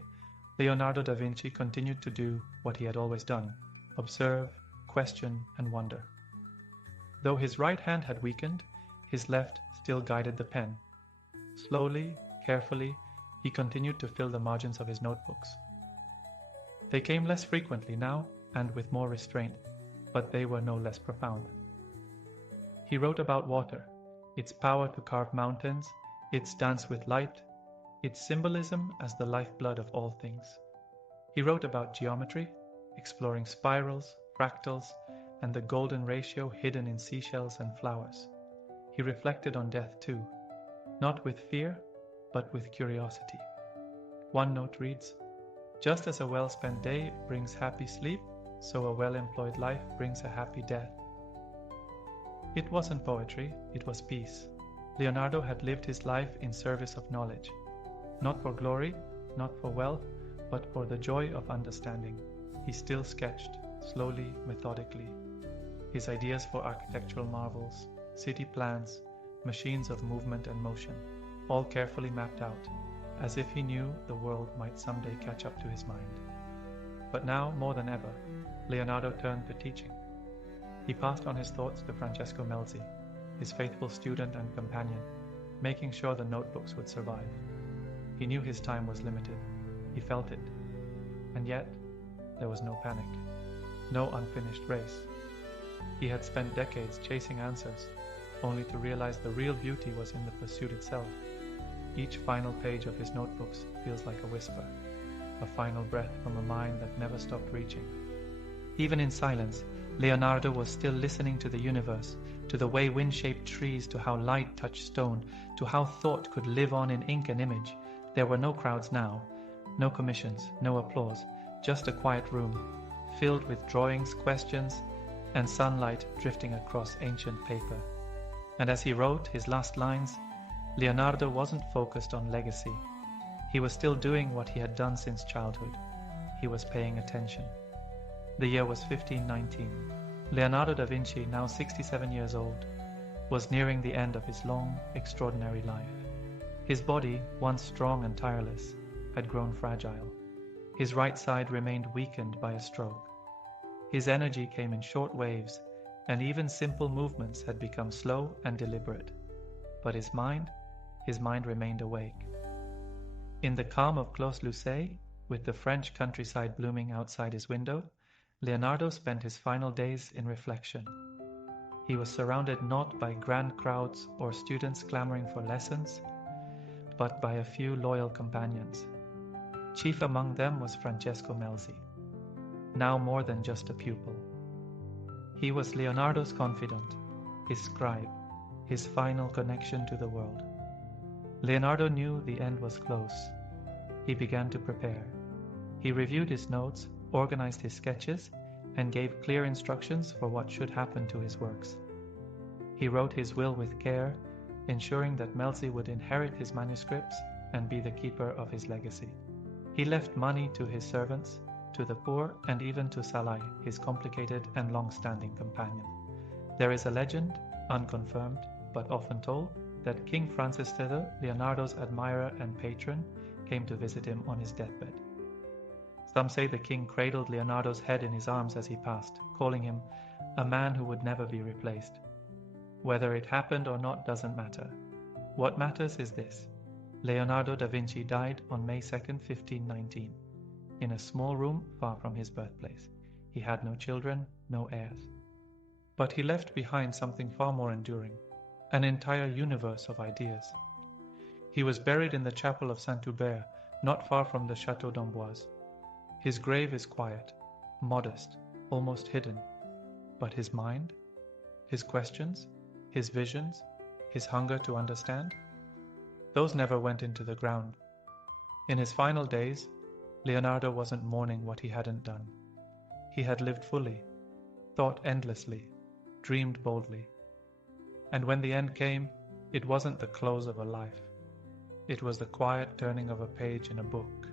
Leonardo da Vinci continued to do what he had always done: observe, question, and wonder. Though his right hand had weakened, his left still guided the pen. Slowly, carefully, he continued to fill the margins of his notebooks. They came less frequently now and with more restraint, but they were no less profound. He wrote about water, its power to carve mountains, its dance with light, its symbolism as the lifeblood of all things. He wrote about geometry, exploring spirals, fractals, and the golden ratio hidden in seashells and flowers. He reflected on death too, not with fear, but with curiosity. One note reads, "Just as a well-spent day brings happy sleep, so a well-employed life brings a happy death." It wasn't poetry, it was peace. Leonardo had lived his life in service of knowledge, not for glory, not for wealth, but for the joy of understanding. He still sketched, slowly, methodically, his ideas for architectural marvels, city plans, machines of movement and motion, all carefully mapped out, as if he knew the world might someday catch up to his mind. But now, more than ever, Leonardo turned to teaching. He passed on his thoughts to Francesco Melzi, his faithful student and companion, making sure the notebooks would survive. He knew his time was limited. He felt it. And yet, there was no panic, no unfinished race. He had spent decades chasing answers, only to realize the real beauty was in the pursuit itself. Each final page of his notebooks feels like a whisper, a final breath from a mind that never stopped reaching. Even in silence, Leonardo was still listening to the universe, to the way wind shaped trees, to how light touched stone, to how thought could live on in ink and image. There were no crowds now, no commissions, no applause, just a quiet room, filled with drawings, questions, and sunlight drifting across ancient paper. And as he wrote his last lines, Leonardo wasn't focused on legacy. He was still doing what he had done since childhood. He was paying attention. The year was 1519. Leonardo da Vinci, now 67 years old, was nearing the end of his long, extraordinary life. His body, once strong and tireless, had grown fragile. His right side remained weakened by a stroke. His energy came in short waves, and even simple movements had become slow and deliberate. But his mind remained awake. In the calm of Clos Lucé, with the French countryside blooming outside his window, Leonardo spent his final days in reflection. He was surrounded not by grand crowds or students clamoring for lessons, but by a few loyal companions. Chief among them was Francesco Melzi, now more than just a pupil. He was Leonardo's confidant, his scribe, his final connection to the world. Leonardo knew the end was close. He began to prepare. He reviewed his notes, organized his sketches, and gave clear instructions for what should happen to his works. He wrote his will with care, ensuring that Melzi would inherit his manuscripts and be the keeper of his legacy. He left money to his servants, to the poor, and even to Salai, his complicated and long-standing companion. There is a legend, unconfirmed but often told, that King Francis III, Leonardo's admirer and patron, came to visit him on his deathbed. Some say the king cradled Leonardo's head in his arms as he passed, calling him a man who would never be replaced. Whether it happened or not doesn't matter. What matters is this: Leonardo da Vinci died on May 2nd, 1519, in a small room far from his birthplace. He had no children, no heirs. But he left behind something far more enduring, an entire universe of ideas. He was buried in the chapel of Saint-Hubert, not far from the Château d'Amboise. His grave is quiet, modest, almost hidden, but his mind, his questions, his visions, his hunger to understand, those never went into the ground. In his final days, Leonardo wasn't mourning what he hadn't done. He had lived fully, thought endlessly, dreamed boldly. And when the end came, it wasn't the close of a life. It was the quiet turning of a page in a book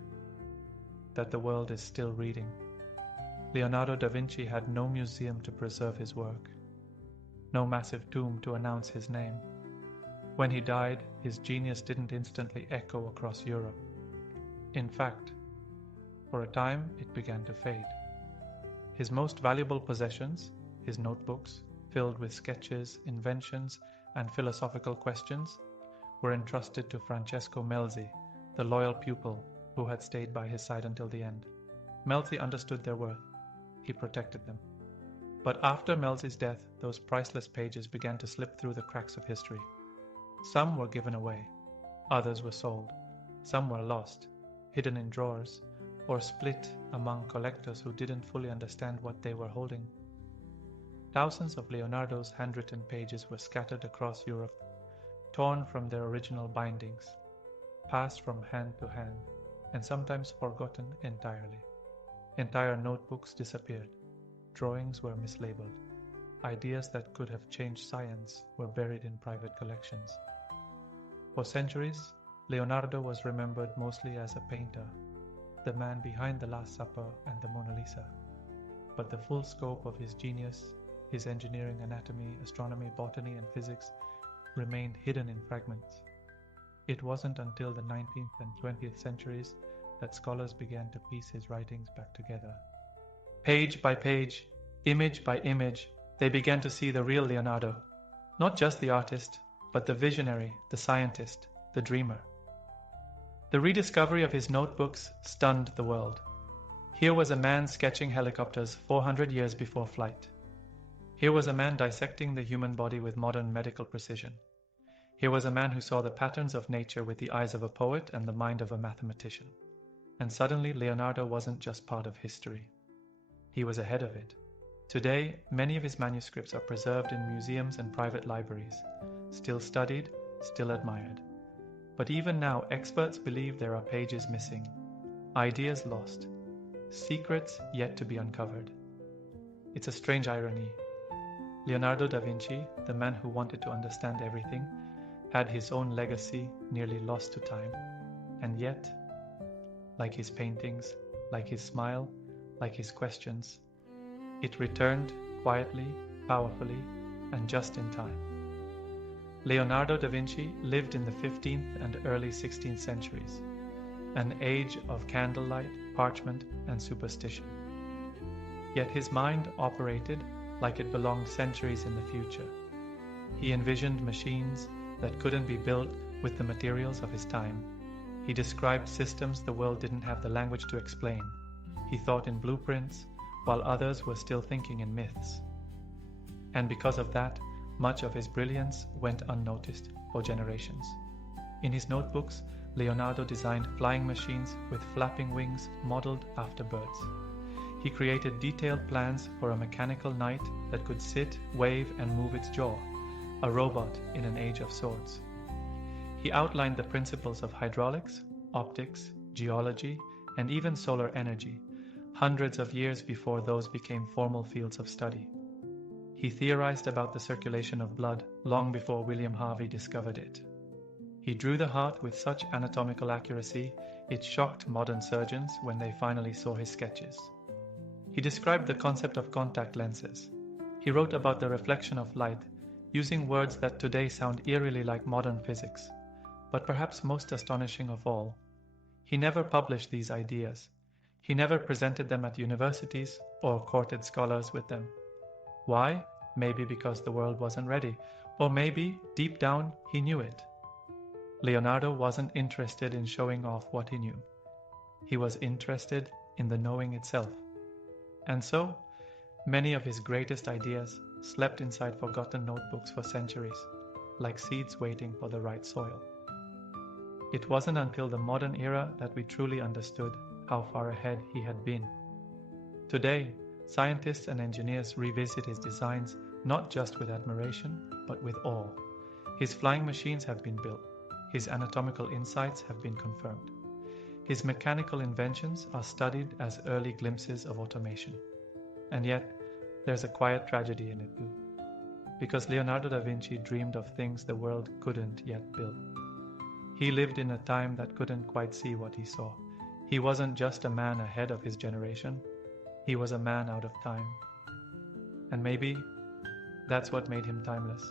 that the world is still reading. Leonardo da Vinci had no museum to preserve his work, no massive tomb to announce his name. When he died, his genius didn't instantly echo across Europe. In fact, for a time it began to fade. His most valuable possessions, his notebooks, filled with sketches, inventions, and philosophical questions, were entrusted to Francesco Melzi, the loyal pupil who had stayed by his side until the end. Melzi understood their worth. He protected them. But after Melzi's death, those priceless pages began to slip through the cracks of history. Some were given away, others were sold, some were lost, hidden in drawers, or split among collectors who didn't fully understand what they were holding. Thousands of Leonardo's handwritten pages were scattered across Europe, torn from their original bindings, passed from hand to hand, and sometimes forgotten entirely. Entire notebooks disappeared, drawings were mislabeled, ideas that could have changed science were buried in private collections. For centuries, Leonardo was remembered mostly as a painter, the man behind the Last Supper and the Mona Lisa. But the full scope of his genius, his engineering, anatomy, astronomy, botany, and physics remained hidden in fragments. It wasn't until the 19th and 20th centuries that scholars began to piece his writings back together. Page by page, image by image, they began to see the real Leonardo, not just the artist, but the visionary, the scientist, the dreamer. The rediscovery of his notebooks stunned the world. Here was a man sketching helicopters 400 years before flight. Here was a man dissecting the human body with modern medical precision. Here was a man who saw the patterns of nature with the eyes of a poet and the mind of a mathematician. And suddenly Leonardo wasn't just part of history. He was ahead of it. Today, many of his manuscripts are preserved in museums and private libraries, still studied, still admired. But even now, experts believe there are pages missing, ideas lost, secrets yet to be uncovered. It's a strange irony. Leonardo da Vinci, the man who wanted to understand everything, had his own legacy nearly lost to time. And yet, like his paintings, like his smile, like his questions, it returned quietly, powerfully, and just in time. Leonardo da Vinci lived in the 15th and early 16th centuries, an age of candlelight, parchment, and superstition. Yet his mind operated like it belonged centuries in the future. He envisioned machines that couldn't be built with the materials of his time. He described systems the world didn't have the language to explain. He thought in blueprints, while others were still thinking in myths. And because of that, much of his brilliance went unnoticed for generations. In his notebooks, Leonardo designed flying machines with flapping wings modeled after birds. He created detailed plans for a mechanical knight that could sit, wave, and move its jaw, a robot in an age of swords. He outlined the principles of hydraulics, optics, geology, and even solar energy, hundreds of years before those became formal fields of study. He theorized about the circulation of blood long before William Harvey discovered it. He drew the heart with such anatomical accuracy, it shocked modern surgeons when they finally saw his sketches. He described the concept of contact lenses. He wrote about the reflection of light, using words that today sound eerily like modern physics. But perhaps most astonishing of all, he never published these ideas. He never presented them at universities or courted scholars with them. Why? Maybe because the world wasn't ready, or maybe, deep down, he knew it. Leonardo wasn't interested in showing off what he knew. He was interested in the knowing itself. And so, many of his greatest ideas slept inside forgotten notebooks for centuries, like seeds waiting for the right soil. It wasn't until the modern era that we truly understood how far ahead he had been. Today, scientists and engineers revisit his designs not just with admiration, but with awe. His flying machines have been built. His anatomical insights have been confirmed. His mechanical inventions are studied as early glimpses of automation. And yet, there's a quiet tragedy in it too. Because Leonardo da Vinci dreamed of things the world couldn't yet build. He lived in a time that couldn't quite see what he saw. He wasn't just a man ahead of his generation, he was a man out of time. And maybe that's what made him timeless.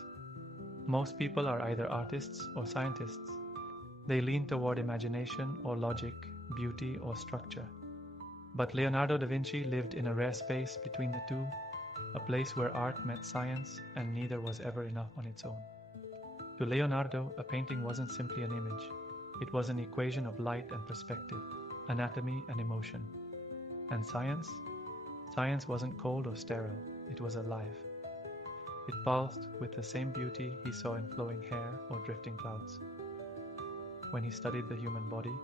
Most people are either artists or scientists. They lean toward imagination or logic, beauty or structure. But Leonardo da Vinci lived in a rare space between the two, a place where art met science and neither was ever enough on its own. To Leonardo, a painting wasn't simply an image. It was an equation of light and perspective, anatomy and emotion. And science? Science wasn't cold or sterile, it was alive. It pulsed with the same beauty he saw in flowing hair or drifting clouds. When he studied the human body,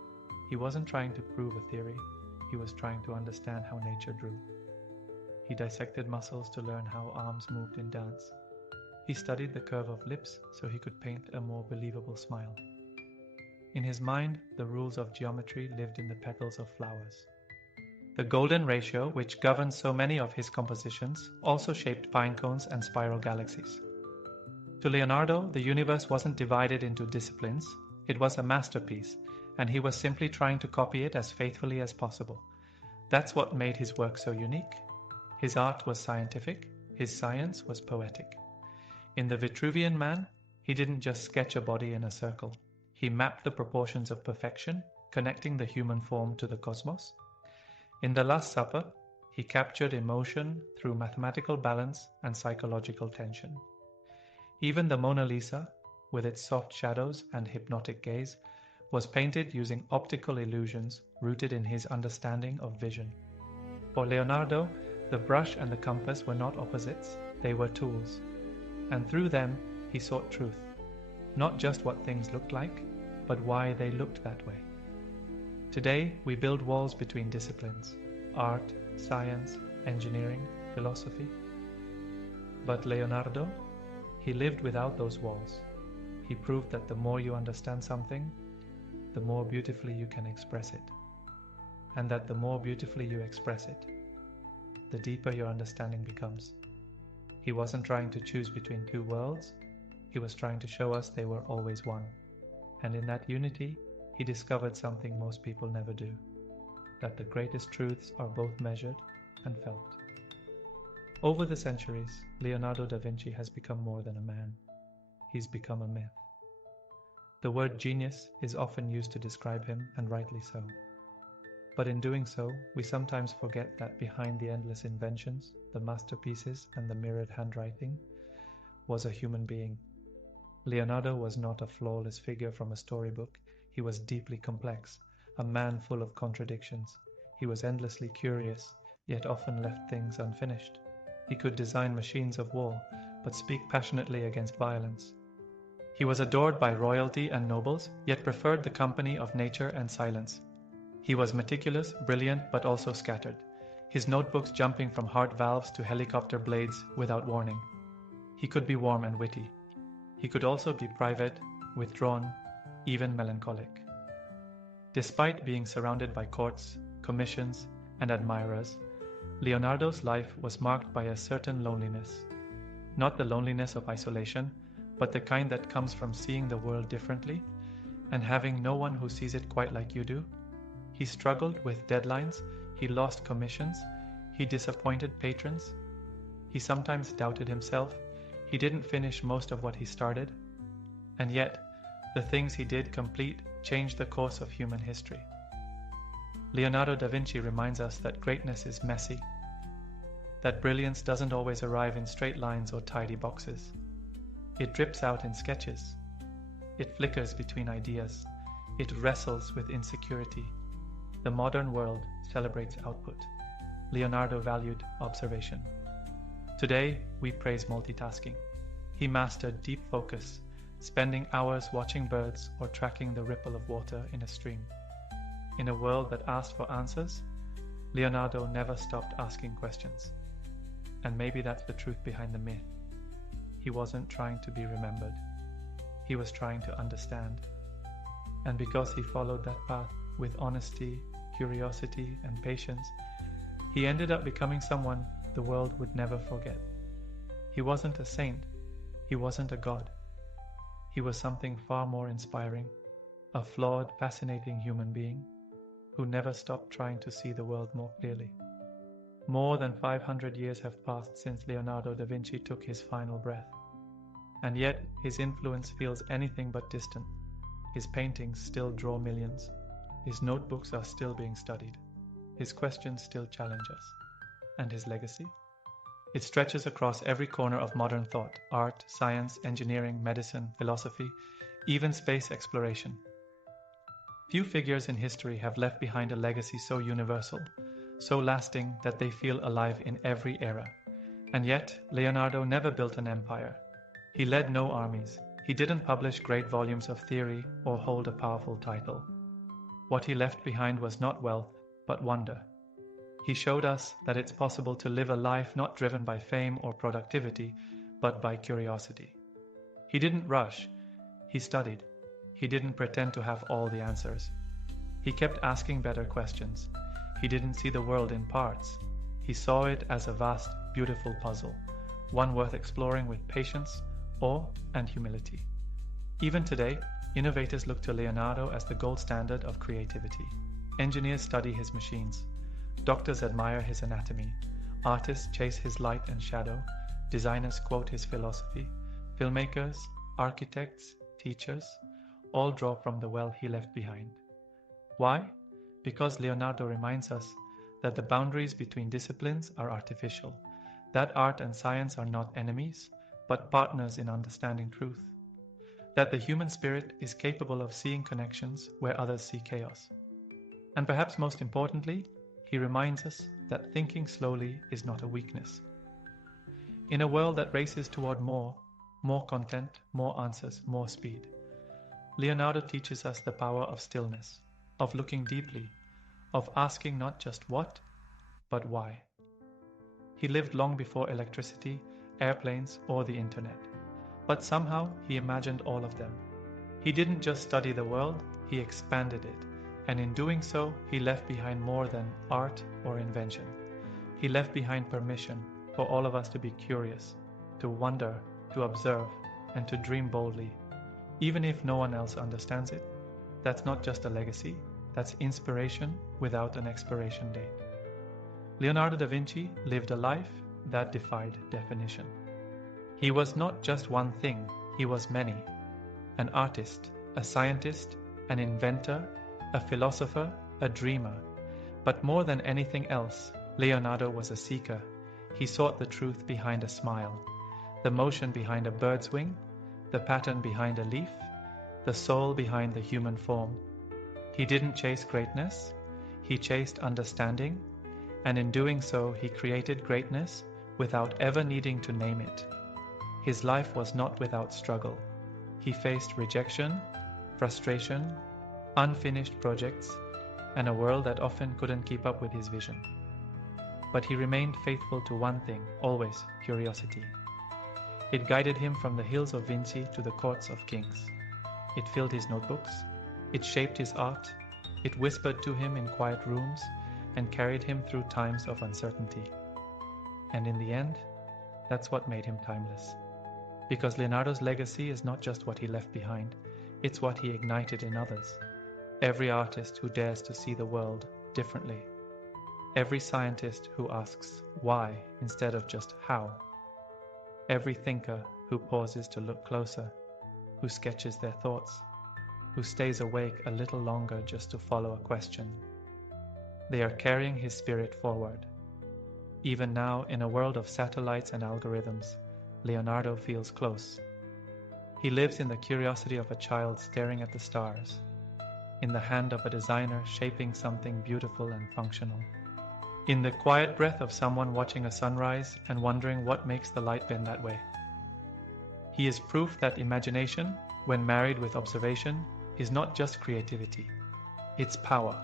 he wasn't trying to prove a theory, he was trying to understand how nature drew. He dissected muscles to learn how arms moved in dance. He studied the curve of lips so he could paint a more believable smile. In his mind, the rules of geometry lived in the petals of flowers. The golden ratio, which governs so many of his compositions, also shaped pine cones and spiral galaxies. To Leonardo, the universe wasn't divided into disciplines, it was a masterpiece, and he was simply trying to copy it as faithfully as possible. That's what made his work so unique. His art was scientific, his science was poetic. In The Vitruvian Man, he didn't just sketch a body in a circle. He mapped the proportions of perfection, connecting the human form to the cosmos. In The Last Supper, he captured emotion through mathematical balance and psychological tension. Even the Mona Lisa, with its soft shadows and hypnotic gaze, was painted using optical illusions rooted in his understanding of vision. For Leonardo, the brush and the compass were not opposites, they were tools. And through them, he sought truth. Not just what things looked like, but why they looked that way. Today, we build walls between disciplines: art, science, engineering, philosophy. But Leonardo, he lived without those walls. He proved that the more you understand something, the more beautifully you can express it. And that the more beautifully you express it, the deeper your understanding becomes. He wasn't trying to choose between two worlds, he was trying to show us they were always one. And in that unity, he discovered something most people never do, that the greatest truths are both measured and felt. Over the centuries, Leonardo da Vinci has become more than a man. He's become a myth. The word genius is often used to describe him, and rightly so. But in doing so, we sometimes forget that behind the endless inventions, the masterpieces, and the mirrored handwriting, was a human being. Leonardo was not a flawless figure from a storybook. He was deeply complex, a man full of contradictions. He was endlessly curious, yet often left things unfinished. He could design machines of war, but speak passionately against violence. He was adored by royalty and nobles, yet preferred the company of nature and silence. He was meticulous, brilliant, but also scattered, his notebooks jumping from heart valves to helicopter blades without warning. He could be warm and witty. He could also be private, withdrawn, even melancholic. Despite being surrounded by courts, commissions, and admirers, Leonardo's life was marked by a certain loneliness. Not the loneliness of isolation, but the kind that comes from seeing the world differently and having no one who sees it quite like you do. He struggled with deadlines, he lost commissions, he disappointed patrons. He sometimes doubted himself, he didn't finish most of what he started. And yet, the things he did complete changed the course of human history. Leonardo da Vinci reminds us that greatness is messy, that brilliance doesn't always arrive in straight lines or tidy boxes. It drips out in sketches. It flickers between ideas. It wrestles with insecurity. The modern world celebrates output. Leonardo valued observation. Today, we praise multitasking. He mastered deep focus, spending hours watching birds or tracking the ripple of water in a stream. In a world that asked for answers, Leonardo never stopped asking questions. And maybe that's the truth behind the myth. He wasn't trying to be remembered. He was trying to understand. And because he followed that path with honesty, curiosity, and patience, he ended up becoming someone the world would never forget. He wasn't a saint. He wasn't a god. He was something far more inspiring, a flawed, fascinating human being who never stopped trying to see the world more clearly. More than 500 years have passed since Leonardo da Vinci took his final breath, and yet his influence feels anything but distant. His paintings still draw millions, his notebooks are still being studied, his questions still challenge us. And his legacy? It stretches across every corner of modern thought: art, science, engineering, medicine, philosophy, even space exploration. Few figures in history have left behind a legacy so universal, so lasting that they feel alive in every era. And yet, Leonardo never built an empire. He led no armies. He didn't publish great volumes of theory or hold a powerful title. What he left behind was not wealth, but wonder. He showed us that it's possible to live a life not driven by fame or productivity, but by curiosity. He didn't rush. He studied. He didn't pretend to have all the answers. He kept asking better questions. He didn't see the world in parts. He saw it as a vast, beautiful puzzle, one worth exploring with patience, awe, and humility. Even today, innovators look to Leonardo as the gold standard of creativity. Engineers study his machines. Doctors admire his anatomy. Artists chase his light and shadow. Designers quote his philosophy. Filmmakers, architects, teachers, all draw from the well he left behind. Why? Because Leonardo reminds us that the boundaries between disciplines are artificial, that art and science are not enemies, but partners in understanding truth, that the human spirit is capable of seeing connections where others see chaos. And perhaps most importantly, he reminds us that thinking slowly is not a weakness. In a world that races toward more content, more answers, more speed, Leonardo teaches us the power of stillness, of looking deeply, of asking not just what, but why. He lived long before electricity, airplanes, or the internet, but somehow he imagined all of them. He didn't just study the world, he expanded it. And in doing so, he left behind more than art or invention. He left behind permission for all of us to be curious, to wonder, to observe, and to dream boldly. Even if no one else understands it, that's not just a legacy, that's inspiration without an expiration date. Leonardo da Vinci lived a life that defied definition. He was not just one thing, he was many. An artist, a scientist, an inventor, a philosopher, a dreamer. But more than anything else, Leonardo was a seeker. He sought the truth behind a smile, the motion behind a bird's wing, the pattern behind a leaf, the soul behind the human form. He didn't chase greatness, he chased understanding, and in doing so he created greatness without ever needing to name it. His life was not without struggle. He faced rejection, frustration, unfinished projects, and a world that often couldn't keep up with his vision. But he remained faithful to one thing, always curiosity. It guided him from the hills of Vinci to the courts of kings. It filled his notebooks, it shaped his art, it whispered to him in quiet rooms, and carried him through times of uncertainty. And in the end, that's what made him timeless. Because Leonardo's legacy is not just what he left behind, it's what he ignited in others. Every artist who dares to see the world differently. Every scientist who asks why instead of just how. Every thinker who pauses to look closer, who sketches their thoughts, who stays awake a little longer just to follow a question. They are carrying his spirit forward. Even now, in a world of satellites and algorithms, Leonardo feels close. He lives in the curiosity of a child staring at the stars, in the hand of a designer shaping something beautiful and functional, in the quiet breath of someone watching a sunrise and wondering what makes the light bend that way. He is proof that imagination, when married with observation, is not just creativity, it's power.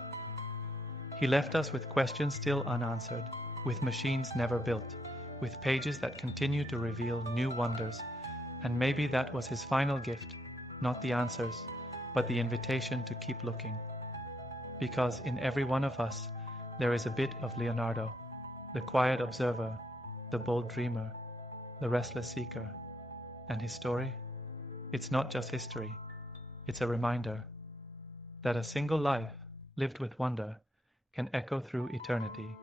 He left us with questions still unanswered, with machines never built, with pages that continue to reveal new wonders, and maybe that was his final gift, not the answers, but the invitation to keep looking. Because in every one of us, there is a bit of Leonardo, the quiet observer, the bold dreamer, the restless seeker. And his story? It's not just history, it's a reminder. that a single life lived with wonder can echo through eternity